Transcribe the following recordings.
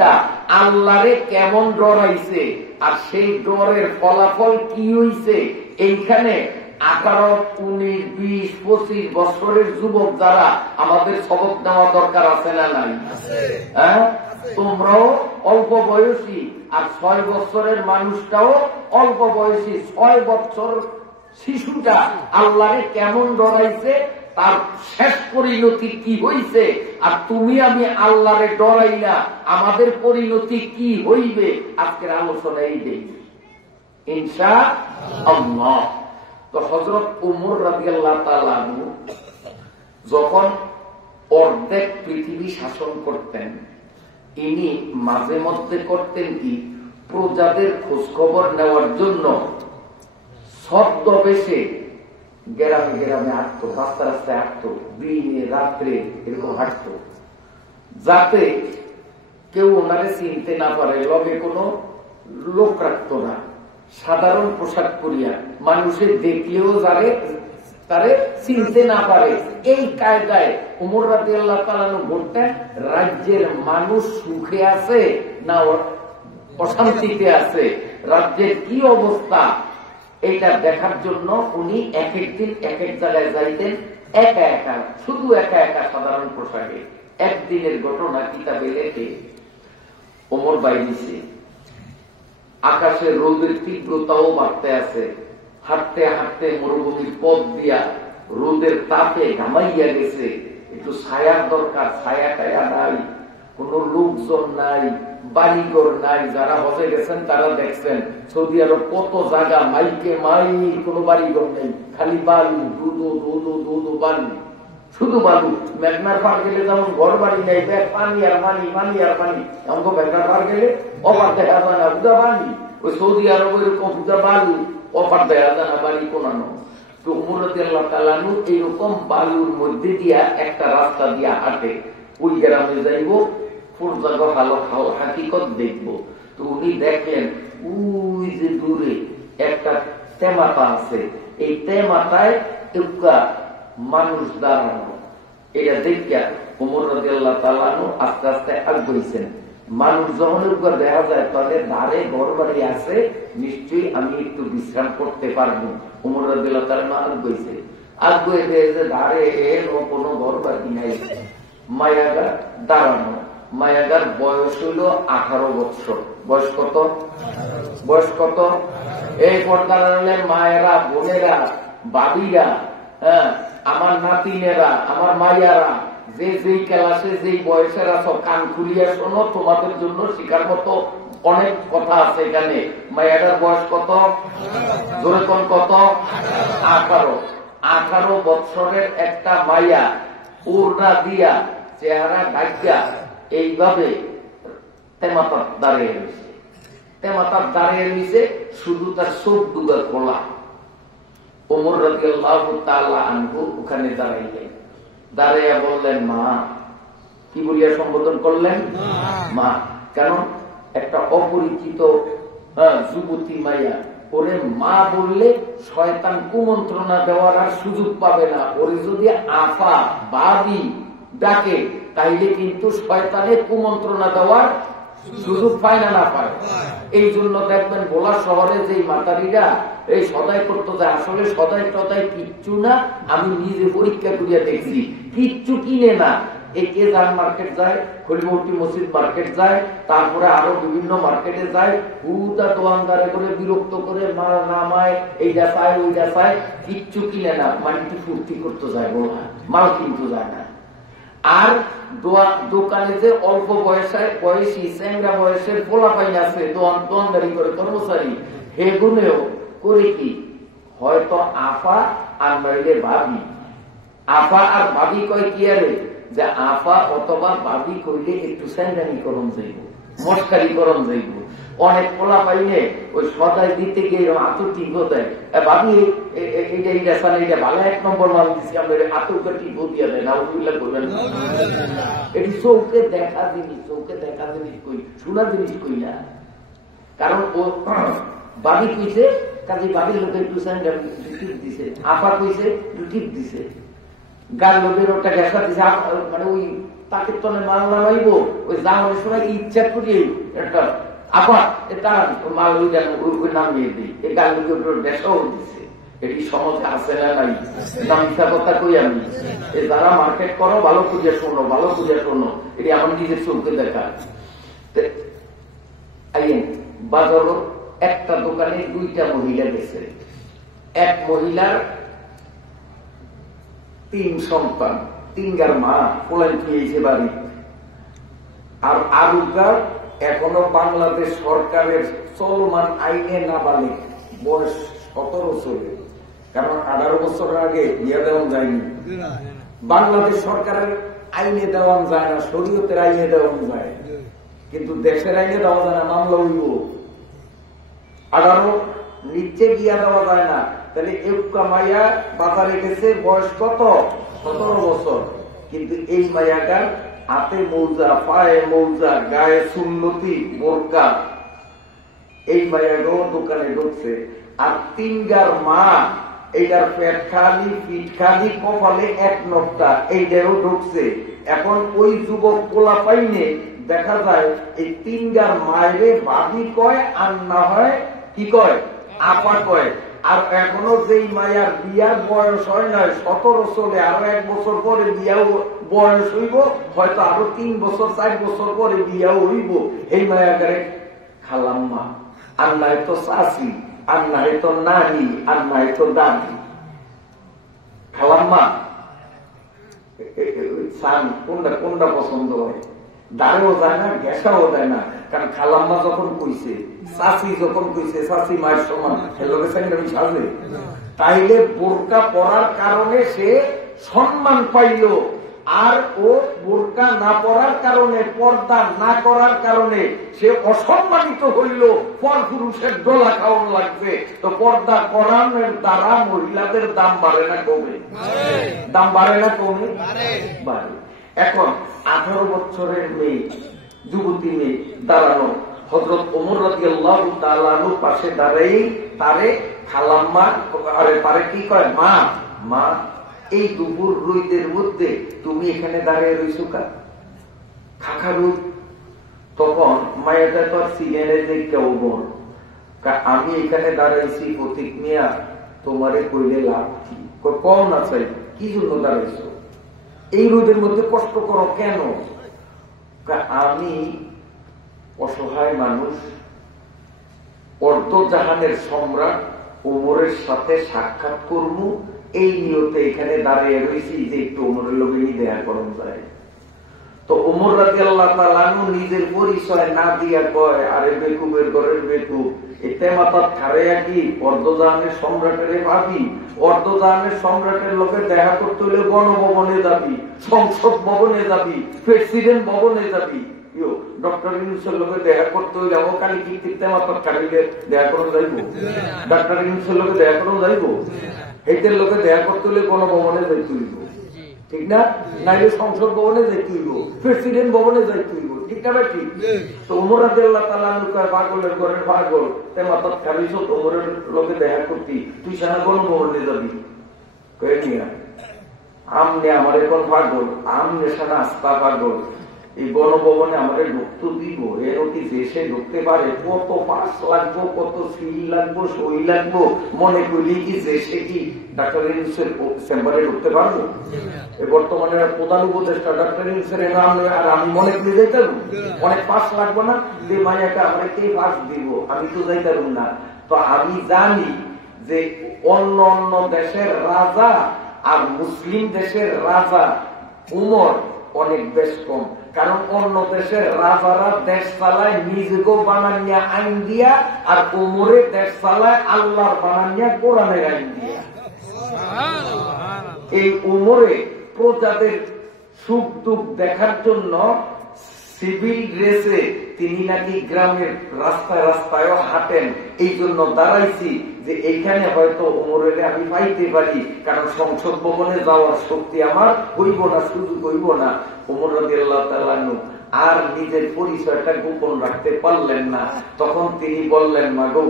মানুষটা আল্লাহরে কেমন ডরাইছে আর সেই ডরের ফলাফল কি হইছে, এইখানে 18, 19, 20, 25 বছরের যুবক যারা আমাদের সবক নেওয়া দরকার আছে না নাই? হ্যাঁ, তোমরাও অল্প বয়সী আর 6 বছরের মানুষটাও অল্প বয়সী। 6 বছর শিশুটা আল্লাহরে কেমন ডরাইছে, তার শেষ পরিণতি কি হইছে, আর তুমি আমি আল্লাহরে ডরাই না, আমাদের পরিণতি কি হইবে, আজকের আলোচনায় দেখবে ইনশাআল্লাহ। তো হযরত ওমর রাদিয়াল্লাহু তাআলা আনহু যখন অর্ধেক পৃথিবী শাসন করতেন, ইনি মাঝে মধ্যে করতেন কি, প্রজাদের খোঁজ খবর নেওয়ার জন্য ছদ্মবেশে গ্রামে গ্রামে হাঁটতো, রাস্তা রাস্তায় হাঁটতো, দিনে রাত্রে এরকম হাঁটতো, যাতে কেউ ওনারে চিনতে না পারে। লগে কোনো লোক রাখতো না, সাধারণ পোশাক পরিয়া মানুষের দেখলেও তারে চিনতে না পারে। এই কায়দায় ওমর রাদিয়াল্লাহু তাআলা বলতেন, রাজ্যের মানুষ সুখে আছে না অশান্তিতে আছে, রাজ্যের কি অবস্থা, এটা দেখার জন্য উনি এক একদিন এক এক জায়গায় যাইতেন, একা একা, শুধু একা একা সাধারণ পোশাকে। একদিনের ঘটনা কিতাবে লেখে, ওমর বাইরেছে, আকাশে রোদের তীব্রতাও বাড়তে আছে, হাঁটতে হাঁটতে মরুভূমির পথ দিয়া রোদের তাপে ঘামাইয়া গেছে, একটু ছায়ার দরকার, ছায়া টায়া নাই, কোন লোকজন নাই, বাড়িঘর নাই। যারা হজে গেছেন তারা দেখছেন সৌদি আরব কত জায়গা, মাইকে মাইল, কোন বাড়িঘর নেই, খালি বালু, দুধু দুধু দুধু বালু, শুধু বালু। মেঘনার পার গেলে যেমন ঘর বাড়ি নেই, পানি আর পানি, পানি আর পানি। এমন মেঘনার পার গেলে অপার দেখা যায় না, উদা পানি। ওই সৌদি আরব এরকম উদা বালু, অপার দেখা যায় না, বাড়ি কোনানো। তো ওমর রাদিয়াল্লাহু তাআলা আনহু এইরকম বালুর মধ্যে দিয়া একটা রাস্তা দিয়া হাঁটে, ওই গ্রামে যাইব, হাকিকত দেখবো। তো উনি দেখেন ওই যে দূরে একটা তেমাতা আছে, এই তেমাতায় মানুষ দাঁড়ানো। এটা দেখিয়া ওমর রাদিয়াল্লাহু তাআলা আনহু আস্তে আস্তে আগাইছেন। মানুষ যখন দেখা যায় তাহলে ধারে ঘর বাড়ি আছে, নিশ্চয়ই আমি একটু বিশ্রাম করতে পারবো। ওমর রাদিয়াল্লাহু তাআলা আগাইছে, আগাই যে ধারে কোনো ঘর বাড়ি নাই, মায়াগার দাঁড়ানো। মায়াগার বয়স হইল 18 বছর। বয়স কত? বয়স কত? এই পর্দার মায়েরা, বোনেরা, বাবিরা, হ্যাঁ, আমার নাতিনেরা, আমার মাইয়ারা, যে যেই ক্লাসে যেই বয়সের আছো, কান খুলিয়া শোনো, তোমাদের জন্য শিকার মতো অনেক কথা আছে এখানে। মায়াগার বয়স কত? জোরে কোন কত? 18। 18 বছরের একটা মাইয়া ওড়না দিয়া, চেহারা ঢাকিয়া এইভাবে তেমাতার দাঁড়িয়ে রয়েছে। তেমাতার দাঁড়িয়ে রয়েছে, শুধু তার চোখ দুগা খোলা। ওমর রাদিয়াল্লাহু তাআলা আনহু ওখানে দাঁড়াইলেন, দাঁড়াইয়া বললেন, মা। কি বলিয়া সম্বোধন করলেন? মা। কেন? একটা অপরিচিত যুবতী মাইয়া, ওরে মা বললে শয়তান কুমন্ত্রণা দেওয়ার আর সুযোগ পাবে না। ওরে যদি আফা বাবি ডাকে, তাইলে কিন্তু শয়তানের কুমন্ত্রণা দেওয়ার সুযোগ পায় না পায়। এই জন্য দেখবেন ভোলা শহরে যে মাতারিরা এই সদাই করতে যায়, আসলে সদাই টদাই কিচ্ছু না। আমি নিজে পরীক্ষা করিয়া দেখছি, কিচ্ছু কিনে না। একে যান মার্কেট যায়, খলিমুল্টি মসজিদ মার্কেট যায়, তারপরে আরো বিভিন্ন মার্কেটে যায়, হুদা দোয়ানদারে করে বিরক্ত করে মাল নামায়, এইটা চায় ওইটা চায়, কিচ্ছু কিনে না। মানে একটু ফুর্তি করতে যায়, মাল কিনতে যায় না। আর দোকানে যে অল্প বয়সী চ্যাংরা বয়সের পোলাপাইন আছে, দোয়ানদারি করে কর্মচারী, হেগুনেও করে কি, হয়তো আফা আর নইলে ভাবি। আফা আর ভাবি কয় কি আরে, যে আফা অথবা ভাবি কইলে একটু স্যান্ডানি করণ যাইব, মস্কারি করণ যাইব। অনেক পোলা পাইলে ওই সদাই দিতে গিয়ে আতুর টিপ দেয়, ভাবি এইটা এইটা সালে এটা ভালো 1 নম্বর মাল দিচ্ছি, আমরা আতুরটা টিপ দিয়া দেয় না, ওগুলা করবেন। এটি চৌকে দেখা জিনিস, চৌকে দেখা জিনিস কই, শোনা জিনিস কই না। কারণ ও ভাবি কইছে, কাজে ভাবির লোকে একটু স্যান্ডানি টিপ দিছে, আফা কইছে একটু টিপ দিছে, গার লোকের ওটা গ্যাসা দিছে, মানে ওই তাকে তো মাল নামাইব, ওই যাওয়ার সময় ইচ্ছা করি একটা আবার এটা মাল ওই নামিয়ে দিই, এই গালগুলো দেশাও দিচ্ছে। এটি সমাজে আছে না নাই? মিথ্যা কথা কই আমি? যারা মার্কেট করো ভালো খুঁজে শোনো, ভালো খুঁজে শোনো, এটি আমার নিজের চোখে দেখা। বাজার একটা দোকানে 2টা মহিলা গেছে, এক মহিলার 3 সন্তান, 3গার মা পোলাইন খেয়েছে বাড়ি, আর আরুগার এখনো বাংলাদেশ সরকারের চলমান আইনে নাবালিক, বয়স 17 চলে, কারণ 18 বছর আগে বিয়ে দেওয়া যায়নি। বাংলাদেশ সরকারের আইনে দেওয়া যায় না, শরীয়তের আইনে দেওয়া যায়, কিন্তু দেশের আইনে দেওয়া যায় না, মামলা হইব। 18 নিচে বিয়া দেওয়া যায় না। তাহলে একটা মাইয়া বাজারে গেছে, বয়স কত? 17 বছর, কিন্তু এই মাইয়াটার হাতে মৌজা, পায়ে মৌজা, গায়ে সুন্নতি বোরকা, এই মাইয়াটাও দোকানে ঢুকছে। আর 3গার মা, এইটার পেট খালি, পিঠ খালি, কপালে 1 নকটা, এইটারও ঢুকছে। এখন ওই যুবক পোলা পাইনে দেখা যায় এই 3গার মায়েরে বাবি কয়, আর না হয় কি কয়? আপা কয়। আর এখনো যেই মায়ার বিয়ার বয়স হয় নয়, 17 চলে, আরো 1 বছর পরে বিয়াও বয়স হইব, হয়তো আরো 3 বছর 4 বছর পরে বিয়াও হইব, এই মায়াগারে খালাম্মা, আর নাই তো চাষি, আর নাই তো নানি, আর নাই তো দাদি। খালাম্মা কোনটা কোনটা পছন্দ হয়? দাঁড়েও যায় না, গ্যাসাও দেয় না, কারণ খালাম্মা যখন কইছে, চাষি যখন কইছে, চাষি মায়ের সমান, সাজে, তাইলে বোরকা পরার কারণে সে সম্মান পাইল, আর ও বোরকা না পরার কারণে, পর্দা না করার কারণে সে অসম্মানিত হইল, পর পুরুষের ডোলা খাওয়ান লাগবে। তো পর্দা করানোর দ্বারা মহিলাদের দাম বাড়ে না কমে? দাম বাড়ে না কমে? বাড়ে। এখন 18 বছরের মেয়ে, যুবতী মেয়ে দাঁড়ানো, হযরত ওমর রাদিয়াল্লাহু তাআলা আনহুর পাশে দাঁড়াই তারে খালাম্মা, আরে পারে কি কয়? মা, মা, এই দুপুর রোদের মধ্যে তুমি এখানে দাঁড়িয়ে রইছো কা? খাখা রোদ। তখন মায়েরা তো সিনেরে যে কেউ বল, আমি এখানে দাঁড়াইছি প্রতীক মিয়া, তোমারে কইলে লাভ কি? কম না চাই, কি জন্য দাঁড়াইছো? এই রোদের মধ্যে কষ্ট করো কেন? আমি অসহায় মানুষ, অর্ধজাহানের সম্রাট ওমরের সাথে সাক্ষাৎ করব, এই নিয়তে এখানে দাঁড়িয়ে রয়েছি যে একটু ওমরের লোকেই দেখা করুন যায়। তো ওমর রাদিয়াল্লাহু তাআলা আনহু নিজের পরিচয় না দিয়া কয়, আরে বেকুবের ঘরের বেকুব, এতে মাথা খারেয়া কি অর্ধজাহানের সম্রাটের ভাবি? অর্ধজাহানের সম্রাটের লোকে দেখা করতে হলে গণভবনে যাবি, সংসদ ভবনে যাবি, প্রেসিডেন্ট ভবনে যাবি। ডক্টর ইউনুসের লোকে দেখা করতে হইলে অকালি কি মাথা খারিলে দেখা করে যাইব? ডক্টর ইউনুসের লোকে দেখা করে যাইব? এইটার লোকে দেখা করতে হলে গণভবনে যাইতে হইব, ঠিক না? নাইলে সংসদ ভবনে যাইতে হইব, প্রেসিডেন্ট ভবনে যাইতে হইব, ঠিক না? ঠিক। তো ওমর রাদিয়াল্লাহু তাআলা আনহু পাগলের ঘরের পাগল, তে মাথা খারিছ, ওমরের লোকে দেখা করতি, তুই সারা গণভবনে যাবি কয়ে নিয়া? আমনে আমার এখন পাগল, আমনে সারা আস্থা পাগল, এই গণভবনে আমাদের ঢুকতে দিব, এর কি দেশে ঢুকতে পারে? কত পাস লাগবো, কত সিল লাগবো, সই লাগবো, মনে করলি কি দেশে কি ডাক্তার ইউনুসের চেম্বারে ঢুকতে পারবো? বর্তমানে প্রধান উপদেষ্টা ডাক্তার ইউনুসের নাম, আর আমি মনে করি যাইতাম অনেক পাস লাগবো না, যে মাইয়াকে আমরা কে পাস দিব, আমি তো যাইতাম না। তো আমি জানি যে অন্য অন্য দেশের রাজা আর মুসলিম দেশের রাজা উমর অনেক বেশ কম, কারণ অন্য দেশের রাজারা দেশ চালায় নিজেকেও বানানিয়া আইন দিয়া, আর উমরে দেশ চালায় আল্লাহর বানানিয়া কোরআনের আইন দিয়া। এই উমরে প্রজাদের সুখ দুঃখ দেখার জন্য সিভিল ড্রেসে তিনি নাকি গ্রামের রাস্তায় রাস্তায়ও হাঁটেন। এই জন্য দাঁড়াইছি যে এইখানে হয়তো উমরের আমি পাইতে পারি, কারণ সংসদ ভবনে যাওয়ার শক্তি আমার হইব না, সুযোগ হইব না। ওমর রাদিয়াল্লাহু তাআলা আনহু আর নিজের পরিচয়টা গোপন রাখতে পারলেন না। তখন তিনি বললেন, মাগো,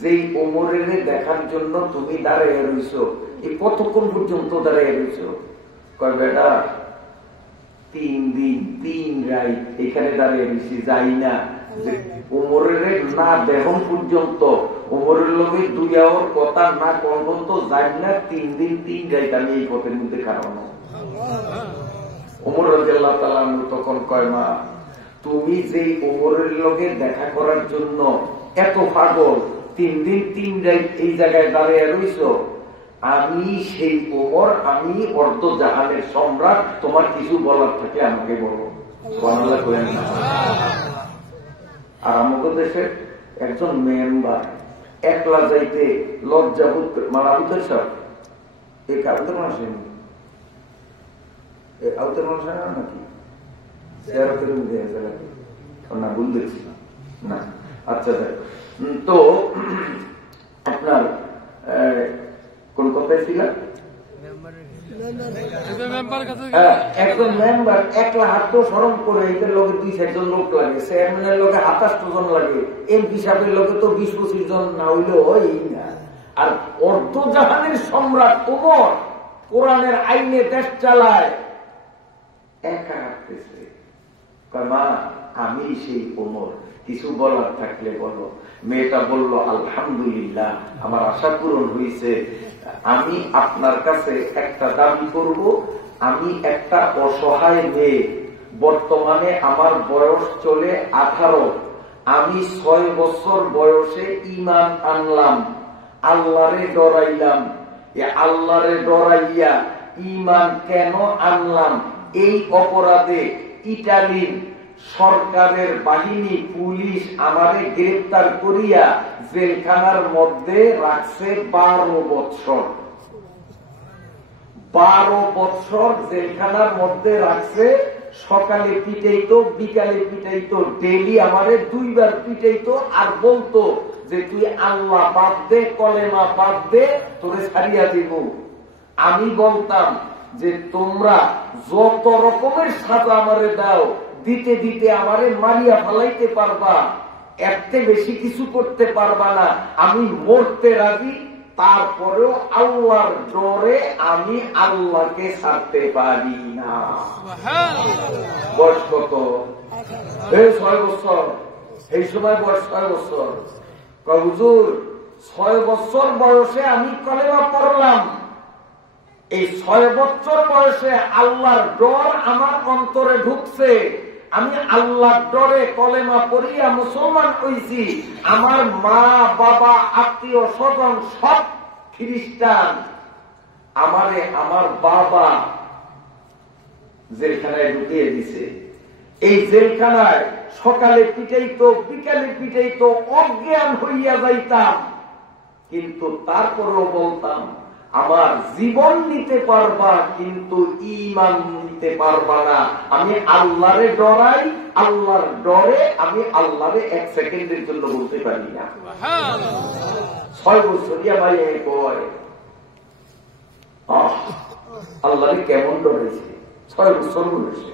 যেই ওমরের দেখার জন্য তুমি দাঁড়িয়ে রইছো, এই কতক্ষণ পর্যন্ত দাঁড়িয়ে রইছো? কয়, বেটা 3 দিন 3 রাত এখানে দাঁড়িয়ে বেশি যাই না। ওমরের না দেহন পর্যন্ত, ওমরের লোকে 2 আওয়ার কথা না পর্যন্ত যাই না, 3 দিন 3 রাত আমি এই পথের মধ্যে কাটানো। ওমর রাদিয়াল্লাহু তাআলা তখন কয়, মা তুমি যে ওমরের লোকে দেখা করার জন্য এত পাগল, 3 দিন 3 রাত এই জায়গায় দাঁড়িয়ে রইছ, আমি সেই ওমর, আমি অর্ধ জাহানের সম্রাট, তোমার কিছু বলার থাকে আমাকে বলো। সুবহানাল্লাহ করেন না। আর আমাদের দেশের একজন মেম্বার একলা যাইতে লজ্জা বোধ মালাবিতের সব এই আউতের মানুষ আউতের মানুষ নাকি না ভুল দেখছি না। আচ্ছা তো আপনার কোন কথায় ছিল, একজন মেম্বার একলা হাত স্মরণ করে এটার লোকে 2-4 জন লোক লাগে, চেয়ারম্যানের লোকে 27 জন লাগে, এমপি সাহেবের লোকে তো 20-25 জন না হইলেও হয় না। আর অর্ধজাহানের সম্রাট ওমর কোরআনের আইনে দেশ চালায়, একা হাঁটতেছে। মা আমি সেই ওমর, কিছু বলার থাকলে বলো। মেয়েটা বলল, আলহামদুলিল্লাহ আমার আশা পূরণ হয়েছে। আমি আপনার কাছে একটা দাবি করব, আমি একটা অসহায় মেয়ে, বর্তমানে আমার বয়স চলে 18, আমি 6 বছর বয়সে ঈমান আনলাম, আল্লাহরে ডরাইলাম। আল্লাহরে ডরাইয়া ঈমান কেন আনলাম? এই অপরাধে ইটালির সরকারের বাহিনী পুলিশ আমারে গ্রেফতার করিয়া জেলখানার মধ্যে রাখছে 12 বছর। 12 বছর জেলখানার মধ্যে রাখছে। সকালে পিটাইতো, বিকালে পিটাইতো, ডেইলি আমারে 2 বার পিটাইতো। আর বলতো যে তুই আল্লাহ বাদ দে, কলেমা বাদ দে, তোরে ছাড়িয়া দিব। আমি বলতাম যে তোমরা যত রকমের সাজা আমারে দাও, দিতে দিতে আমারে মারিয়া ফেলাইতে পারবা, এতে বেশি কিছু করতে পারবা না। আমি মরতে রাজি, তারপরেও আল্লাহর ডরে আমি আল্লাহকে ছাড়তে পারি না। বয়স কত? 6 বছর। এই সময় বয়স 6 বছর। হুজুর 6 বছর বয়সে আমি কলেমা পড়লাম, এই 6 বছর বয়সে আল্লাহর ডর আমার অন্তরে ঢুকছে, আমি আল্লাহর ডরে কলেমা পড়িয়া মুসলমান হইছি। আমার মা বাবা আত্মীয় স্বজন সব খ্রিস্টান, আমারে আমার বাবা জেলখানায় ঢুকিয়ে দিছে। এই জেলখানায় সকালে পিটাইতো, বিকালে পিটাইতো, অজ্ঞান হইয়া যাইতাম, কিন্তু তারপরেও বলতাম আমার জীবন নিতে পারবা কিন্তু ঈমান নিতে পারবা না। আমি আল্লাহরে ডরাই, আল্লাহর ডরে আমি আল্লাহরে 1 সেকেন্ডের জন্য বলতে পারি না। 6 বছরিয়া ভাই কয় আল্লাহরে কেমন ডরেছে, 6 বছর বলেছে।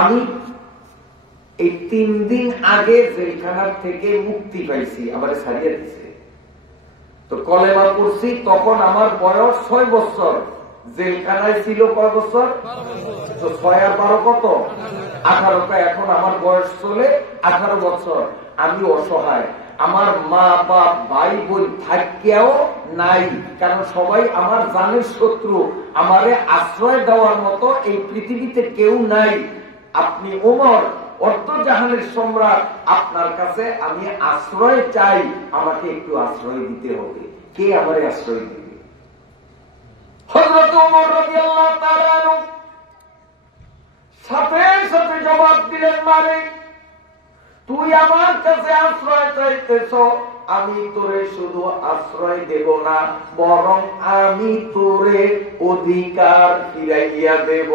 আমি এই 3 দিন আগে জেলখানার থেকে মুক্তি পাইছি, আমারে ছাড়িয়ে দিছে। তো কলেমা পড়ছি তখন আমার বয়স 6 বছর, জেলখানায় ছিল কয় বছর? তো 6 আর 12 কত? 18টা। এখন আমার বয়স চলে 18 বছর। আমি অসহায়, আমার মা বাপ ভাই বোন থাকিয়াও নাই, কারণ সবাই আমার জানের শত্রু, আমারে আশ্রয় দেওয়ার মতো এই পৃথিবীতে কেউ নাই। আপনি ওমর অর্ধজাহানের সম্রাট, আপনার কাছে আমি আশ্রয় চাই, আমাকে একটু আশ্রয় দিতে হবে। কে আমারে আশ্রয় দিবে? হযরত ওমর রাদিয়াল্লাহু তাআলা আনহু সাথে সাথে জবাব দিলেন, মানে তুই আমার কাছে আশ্রয় চাইতেছ, আমি তোরে শুধু আশ্রয় দেব না, বরং আমি তোরে অধিকার ফিরাইয়া দেব।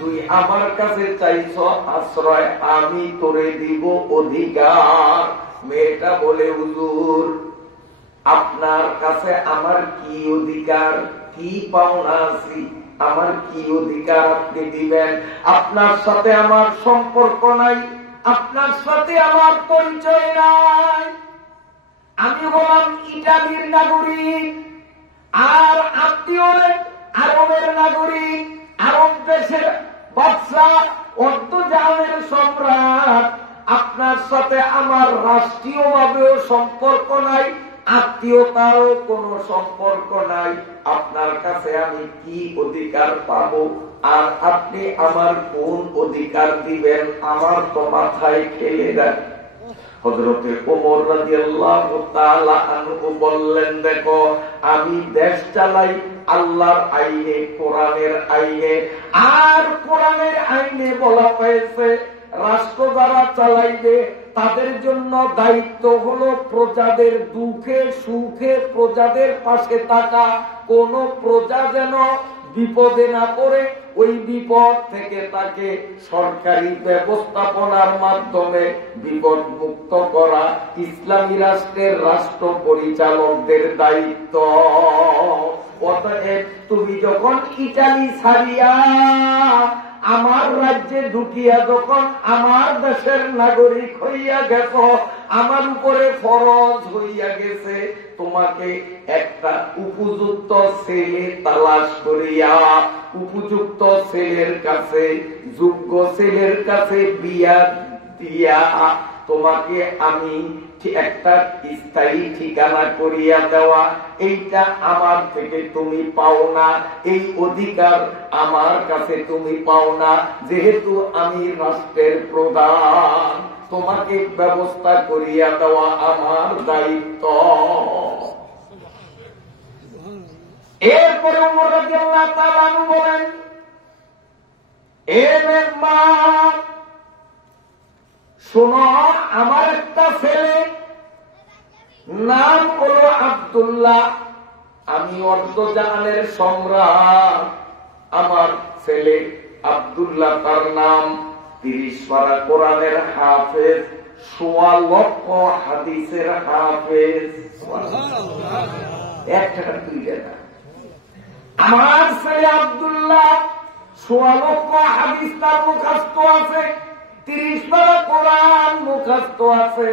তুই আমার কাছে চাইছ আশ্রয়, আমি তোরে দিব অধিকার। মেয়েটা বলে, হুজুর আপনার কাছে আমার কি অধিকার, কি পাওনা আছি, আমার কি অধিকার আপনি দিবেন? আপনার সাথে আমার সম্পর্ক নাই, আপনার সাথে আমার পরিচয় নাই। আমি হলাম ইটালির নাগরিক, আর আত্মীয় আরবের নাগরিক, আরব দেশের বাদশা, অর্ধজাহানের সম্রাট, আপনার সাথে আমার রাষ্ট্রীয়ভাবেও সম্পর্ক নাই, আত্মীয়তারও কোনো সম্পর্ক নাই। আপনার কাছে আমি কি অধিকার পাবো আর আপনি আমার কোন অধিকার দিবেন? আমার তো মাথায় খেলে দেন। হযরতে ওমর রাদিয়াল্লাহু তাআলা আনহু বললেন, দেখো আমি দেশ চালাই আল্লাহর আইনে, কোরআনের আইনে। আর কোরআনের আইনে বলা হয়েছে রাষ্ট্র যারা চালাইবে তাদের জন্য দায়িত্ব হলো প্রজাদের দুঃখে সুখে প্রজাদের পাশে থাকা। কোন প্রজা যেন বিপদে না পড়ে, ওই বিপদ থেকে তাকে সরকারি ব্যবস্থাপনার মাধ্যমে বিপদ মুক্ত করা ইসলামী রাষ্ট্রের রাষ্ট্র পরিচালকদের দায়িত্ব। অতএব তুমি যখন ইটালি ছাড়িয়া আমার রাজ্যে ঢুকিয়া যখন আমার দেশের নাগরিক হইয়া গেছ, আমার উপরে ফরজ হইয়া গেছে তোমাকে একটা উপযুক্ত ছেলে তালাশ করিয়া উপযুক্ত ছেলের কাছে, যোগ্য ছেলের কাছে বিয়া দিয়া তোমাকে আমি একটা স্থায়ী ঠিকানা করিয়া দেওয়া। এইটা আমার থেকে তুমি পাও না, এই অধিকার আমার কাছে তুমি পাও না। যেহেতু আমি রাষ্ট্রের প্রধান, তোমাকে ব্যবস্থা করিয়া দেওয়া আমার দায়িত্ব। এরপরে ওমর রাদিয়াল্লাহু তাআলা আনহু বলেন, এ মা শোনো, আমার একটা ছেলে নাম হলো আব্দুল্লাহ, আমি অর্ধজাহানের সম্রাট। আমার ছেলে আব্দুল্লাহ, তার নাম 30 পারা কোরআনের হাফেজ, 1.25 লক্ষ হাদিসের হাফেজ। একটা দুইটা না, আমার ছেলে আব্দুল্লাহ 1.25 লক্ষ হাদিস তার মুখস্থ আছে, 30 পারা কোরআন মুখস্থ আছে।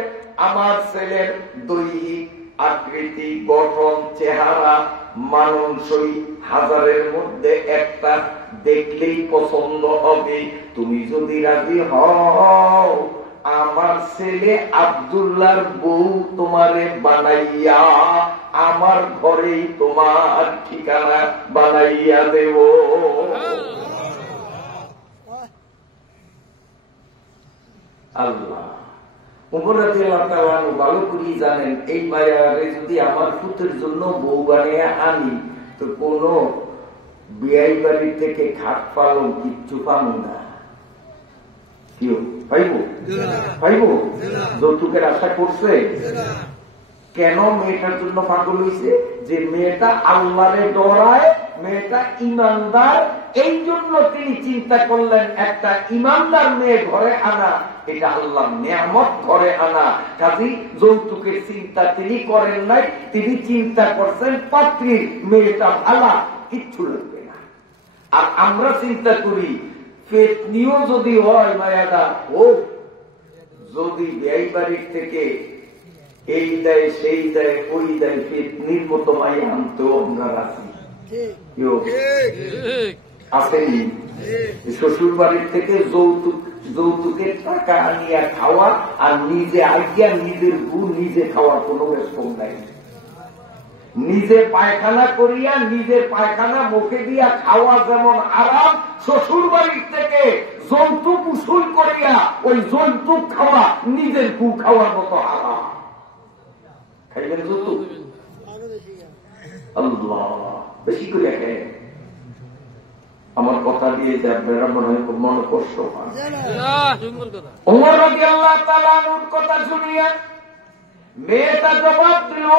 আমার ছেলের দৈহিক আকৃতি, গঠন, চেহারা মানানসই, হাজারের মধ্যে একটা দেখলেই পছন্দ হবে। তুমি যদি রাজি হও, আমার ছেলে আব্দুল্লাহর বউ তোমারে বানাইয়া আমার ঘরেই তোমার ঠিকানা বানাইয়া দেব। আল্লাহ ওমর রাদিয়াল্লাহু তাআলা ভালো করে জানেন, এই মায়ারে যদি আমার পুত্রের জন্য বউ বানিয়ে আনি তো কোন বিয়াই বাড়ি থেকে খাট পালং কিচ্ছু পাবো না। কেউ পাইব? যৌতুকের আশা করছে? কেন মেয়েটার জন্য পাগল হয়েছে? যে মেয়েটা আল্লাহরে ডরায়, মেয়েটা ইমানদার। এই জন্য তিনি চিন্তা করলেন একটা ইমানদার মেয়ে ঘরে আনা, এটা আল্লাহর নিয়ামত ঘরে আনা। কাজী যৌতুকের চিন্তা তিনি করেন নাই, তিনি চিন্তা করছেন পাত্রীর মেয়েটা ভালা, কিচ্ছু লাগবে না। আর আমরা চিন্তা করি পেতনিও যদি হয় মায়াদা, ও যদি ব্যয় বাড়ির থেকে এই দেয় সেই দেয় ওই দেয়, পেতনির মতো মাই আনতেও আমরা রাখি আসেনি। শ্বশুর বাড়ির থেকে যৌতুকের টাকা আনিয়া খাওয়া আর নিজে আজ্ঞা নিজের গু নিজে খাওয়ার কোন রেশম নাই। নিজে পায়খানা করিয়া নিজের পায়খানা মুখে দিয়া খাওয়া যেমন আরাম, শ্বশুর বাড়ির থেকে যৌতুক উসুল করিয়া ওই যৌতুক খাওয়া নিজের গু খাওয়ার মতো আরাম। খাইবেন যৌতুক? আল্লাহ বেশি করে খায়। আমার কথা দিয়ে যারা মনে হয় খুব মনে কষ্ট হয়। ওমর রাদিয়াল্লাহু তাআলা আনহুর কথা শুনিয়া মেয়েটা জবাব দিল,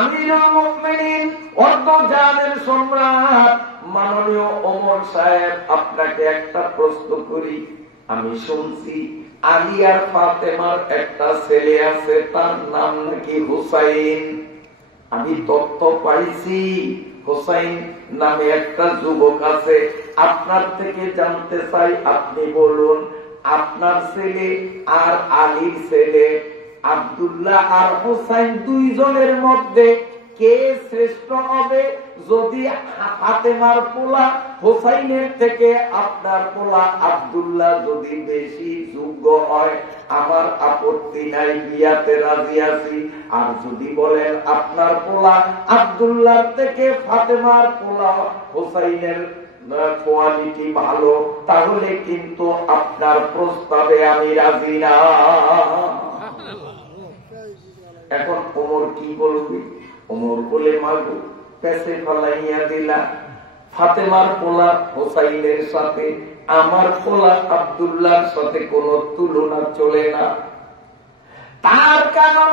আমিরুল মুমিনিন, অর্ধজাহানের সম্রাট মাননীয় ওমর সাহেব, আপনাকে একটা প্রশ্ন করি। আমি শুনছি আলী আর ফাতেমার একটা ছেলে আছে, তার নাম নাকি হুসাইন। আমি তথ্য পাইছি হুসাইন নামে একটা যুবক আছে। আপনার থেকে জানতে চাই, আপনি বলুন আপনার ছেলে আর আলীর ছেলে আব্দুল্লাহ আর হুসাইন দুইজনের মধ্যে কে শ্রেষ্ঠ হবে? যদি ফাতেমার পোলা হোসাইনের থেকে আপনার পোলা আব্দুল্লাহ যদি বেশি যোগ্য হয়, আমার আপত্তি নাই, বিয়াতে রাজি আছি। আর যদি বলেন আপনার পোলা আব্দুল্লাহর থেকে ফাতেমার পোলা হোসাইনের কোয়ালিটি ভালো, তাহলে কিন্তু আপনার প্রস্তাবে আমি রাজি না। এখন ওমর কি বলবি? ওমর বলে, মাগো পেছে ফলাইয়া দিলা, ফাতেমার পোলা হোসাইনের সাথে আমার পোলা আব্দুল্লাহর সাথে কোন তুলনা চলে না। তার কারণ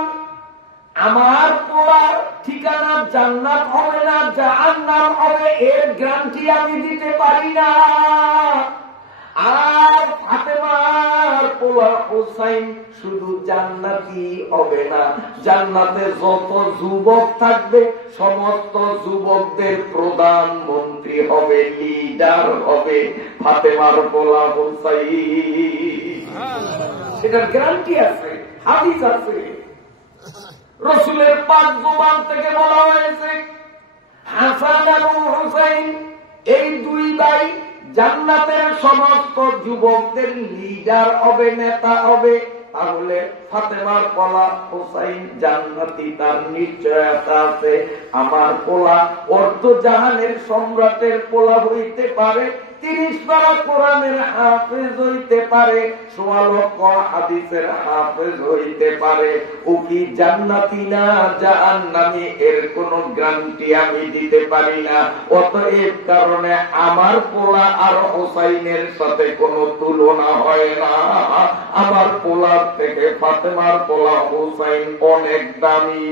আমার পোলার ঠিকানা জান্নাত হবে না জাহান্নাম হবে, এর গ্যারান্টি আমি দিতে পারি না। আর ফাতেমার পোলা হোসাইন শুধু জান্নাতি হবে না, জান্নাতে যত যুবক থাকবে সমস্ত যুবকদের প্রধানমন্ত্রী হবে, লিডার হবে ফাতেমার পোলা হোসাইন। সেটার গ্যারান্টি আছে, হাদিস আছে। রসুলের পাক জবান থেকে বলা হয়েছে হাসান এবং হোসেন এই দুই ভাই জান্নাতের সমস্ত যুবকদের লিডার হবে, নেতা হবে। তাহলে ফাতেমার পোলা হোসাইন জান্নাতি, তার নিশ্চয়তা আছে। আমার পোলা অর্ধ জাহানের সম্রাটের পোলা হইতে পারে, 30 পারা কোরআনের হাফেজ হইতে পারে, 16 লক্ষ হাদিসের হাফেজ হইতে পারে। ও কি জান্নাতি না জাহান্নামী, এর কোন গ্যারান্টি আমি দিতে পারি না। অতএব কারণে আমার পোলা আর হোসাইনের সাথে কোনো তুলনা হয় না। আমার পোলার থেকে ফাতেমার পোলা হোসাইন অনেক দামি।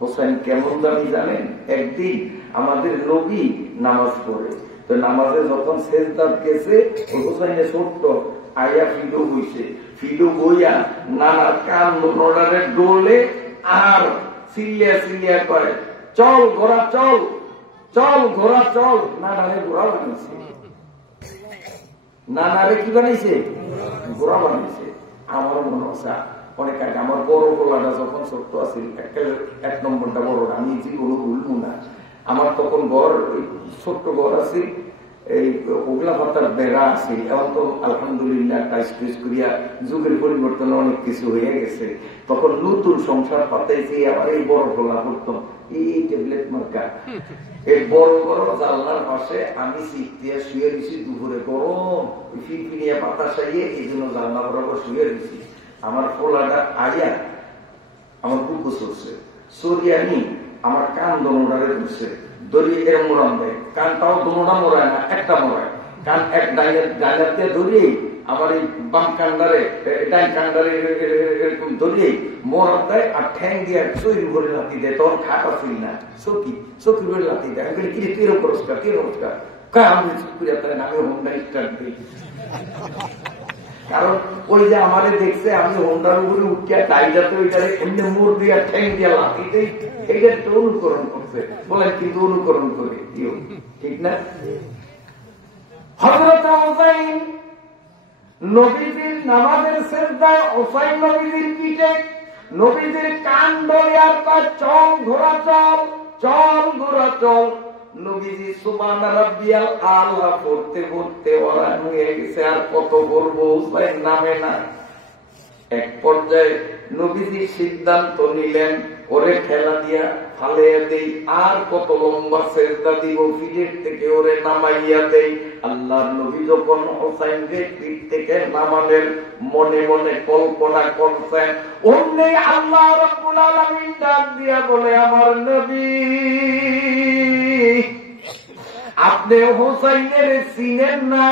হোসেন কেমন দামি জানেন? একদিন আমাদের নবী নামাজ পড়ে, তো নামাজে যখন সেজদাত গেছে, হোসেনে ছোট্ট আয়া ফিডো বইছে, ফিডো বইয়া নানার কান নোড়ারে ডোলে আর চিল্লিয়া চিল্লিয়া করে, চল ঘোড়া চল, চল ঘোড়া চল। নানারে ঘোড়া বানিয়েছে, নানারে কি বানিয়েছে? ঘোড়া বানিয়েছে। আমার মনে হচ্ছে অনেক আগে আমার বড় গোলাটা যখন ছোট্ট আছিল, 1 নম্বরটা বড়, আমি জীবন ভুলবো না। আমার তখন ঘর ছোট্ট ঘর আছে, এই ওগলা পাতার বেড়া আছে। এখন তো আলহামদুলিল্লাহ টাইস টুইস করিয়া যুগের পরিবর্তন অনেক কিছু হয়ে গেছে। তখন নতুন সংসার পাতাইছি, আবার এই বড় গোলা করতাম, এই ট্যাবলেট মার্কা এই বড় বড় জানলার পাশে আমি সিট দিয়ে শুয়ে দিছি। দুপুরে গরম ফিনফিনিয়া পাতা সাইয়ে এই জন্য জানলা বরাবর শুয়ে দিছি। আমার পোলাটা আইয়া আমার বুকু চলছে, সরিয়া নি আমার কান দোনোটারে ধরছে, দড়িয়ে এর মোড়ান দেয়, কানটাও দোনোটা মোড়ায় না, একটা মোড়ায়। কান এক ডাইনার দিয়ে ধরিয়ে আমার এই বাম কান্ডারে ডাইন কান্ডারে এরকম ধরিয়ে মোড়ান দেয়, আর ঠ্যাং দিয়ে চৈরি ভরে লাতি দেয়। তখন খাটা ছিল না, চকি ভরে লাতি দেয়। আমি কি কিরম পুরস্কার, কি নমস্কার কায় আমি আমি হোন্ডা স্টার্ট দিই। কারণ ওই যে আমারে দেখছে আমি হোন্ডার উপরে উঠিয়া টাইটাতে ওইটারে এমনি মোড় দিয়া ঠ্যাং দিয়া লাথি দেই, এইটা একটু অনুকরণ করছে বলেন, কিন্তু অনুকরণ করে ঠিক না? হযরত হুসাইন নবীজির নামাজের সেজদায় হুসাইন নবীজির পিঠে, নবীজির কান ধরে আর তার চল ঘোড়া চল, চল ঘোড়া চল। নবীজি সুবহান রাব্বিয়াল আলা পড়তে পড়তে ওরা হয়ে গেছে, আর কত বলবো, হুসাইন নামে না। এক পর্যায়ে নবীজি সিদ্ধান্ত নিলেন, ওরে ঠেলা দিয়া ফালাইয়া দেই, আর কত লম্বা সেজদা দিব, পিঠের থেকে ওরে নামাইয়া দেই। আল্লাহর নবী যখন হোসাইনকে পিঠ থেকে নামালেন, মনে মনে কল্পনা করছেন, অমনি আল্লাহ রাব্বুল আলামিন ডাক দিয়া বলে, আমার নবী আপনি হোসাইনের চিনেন না,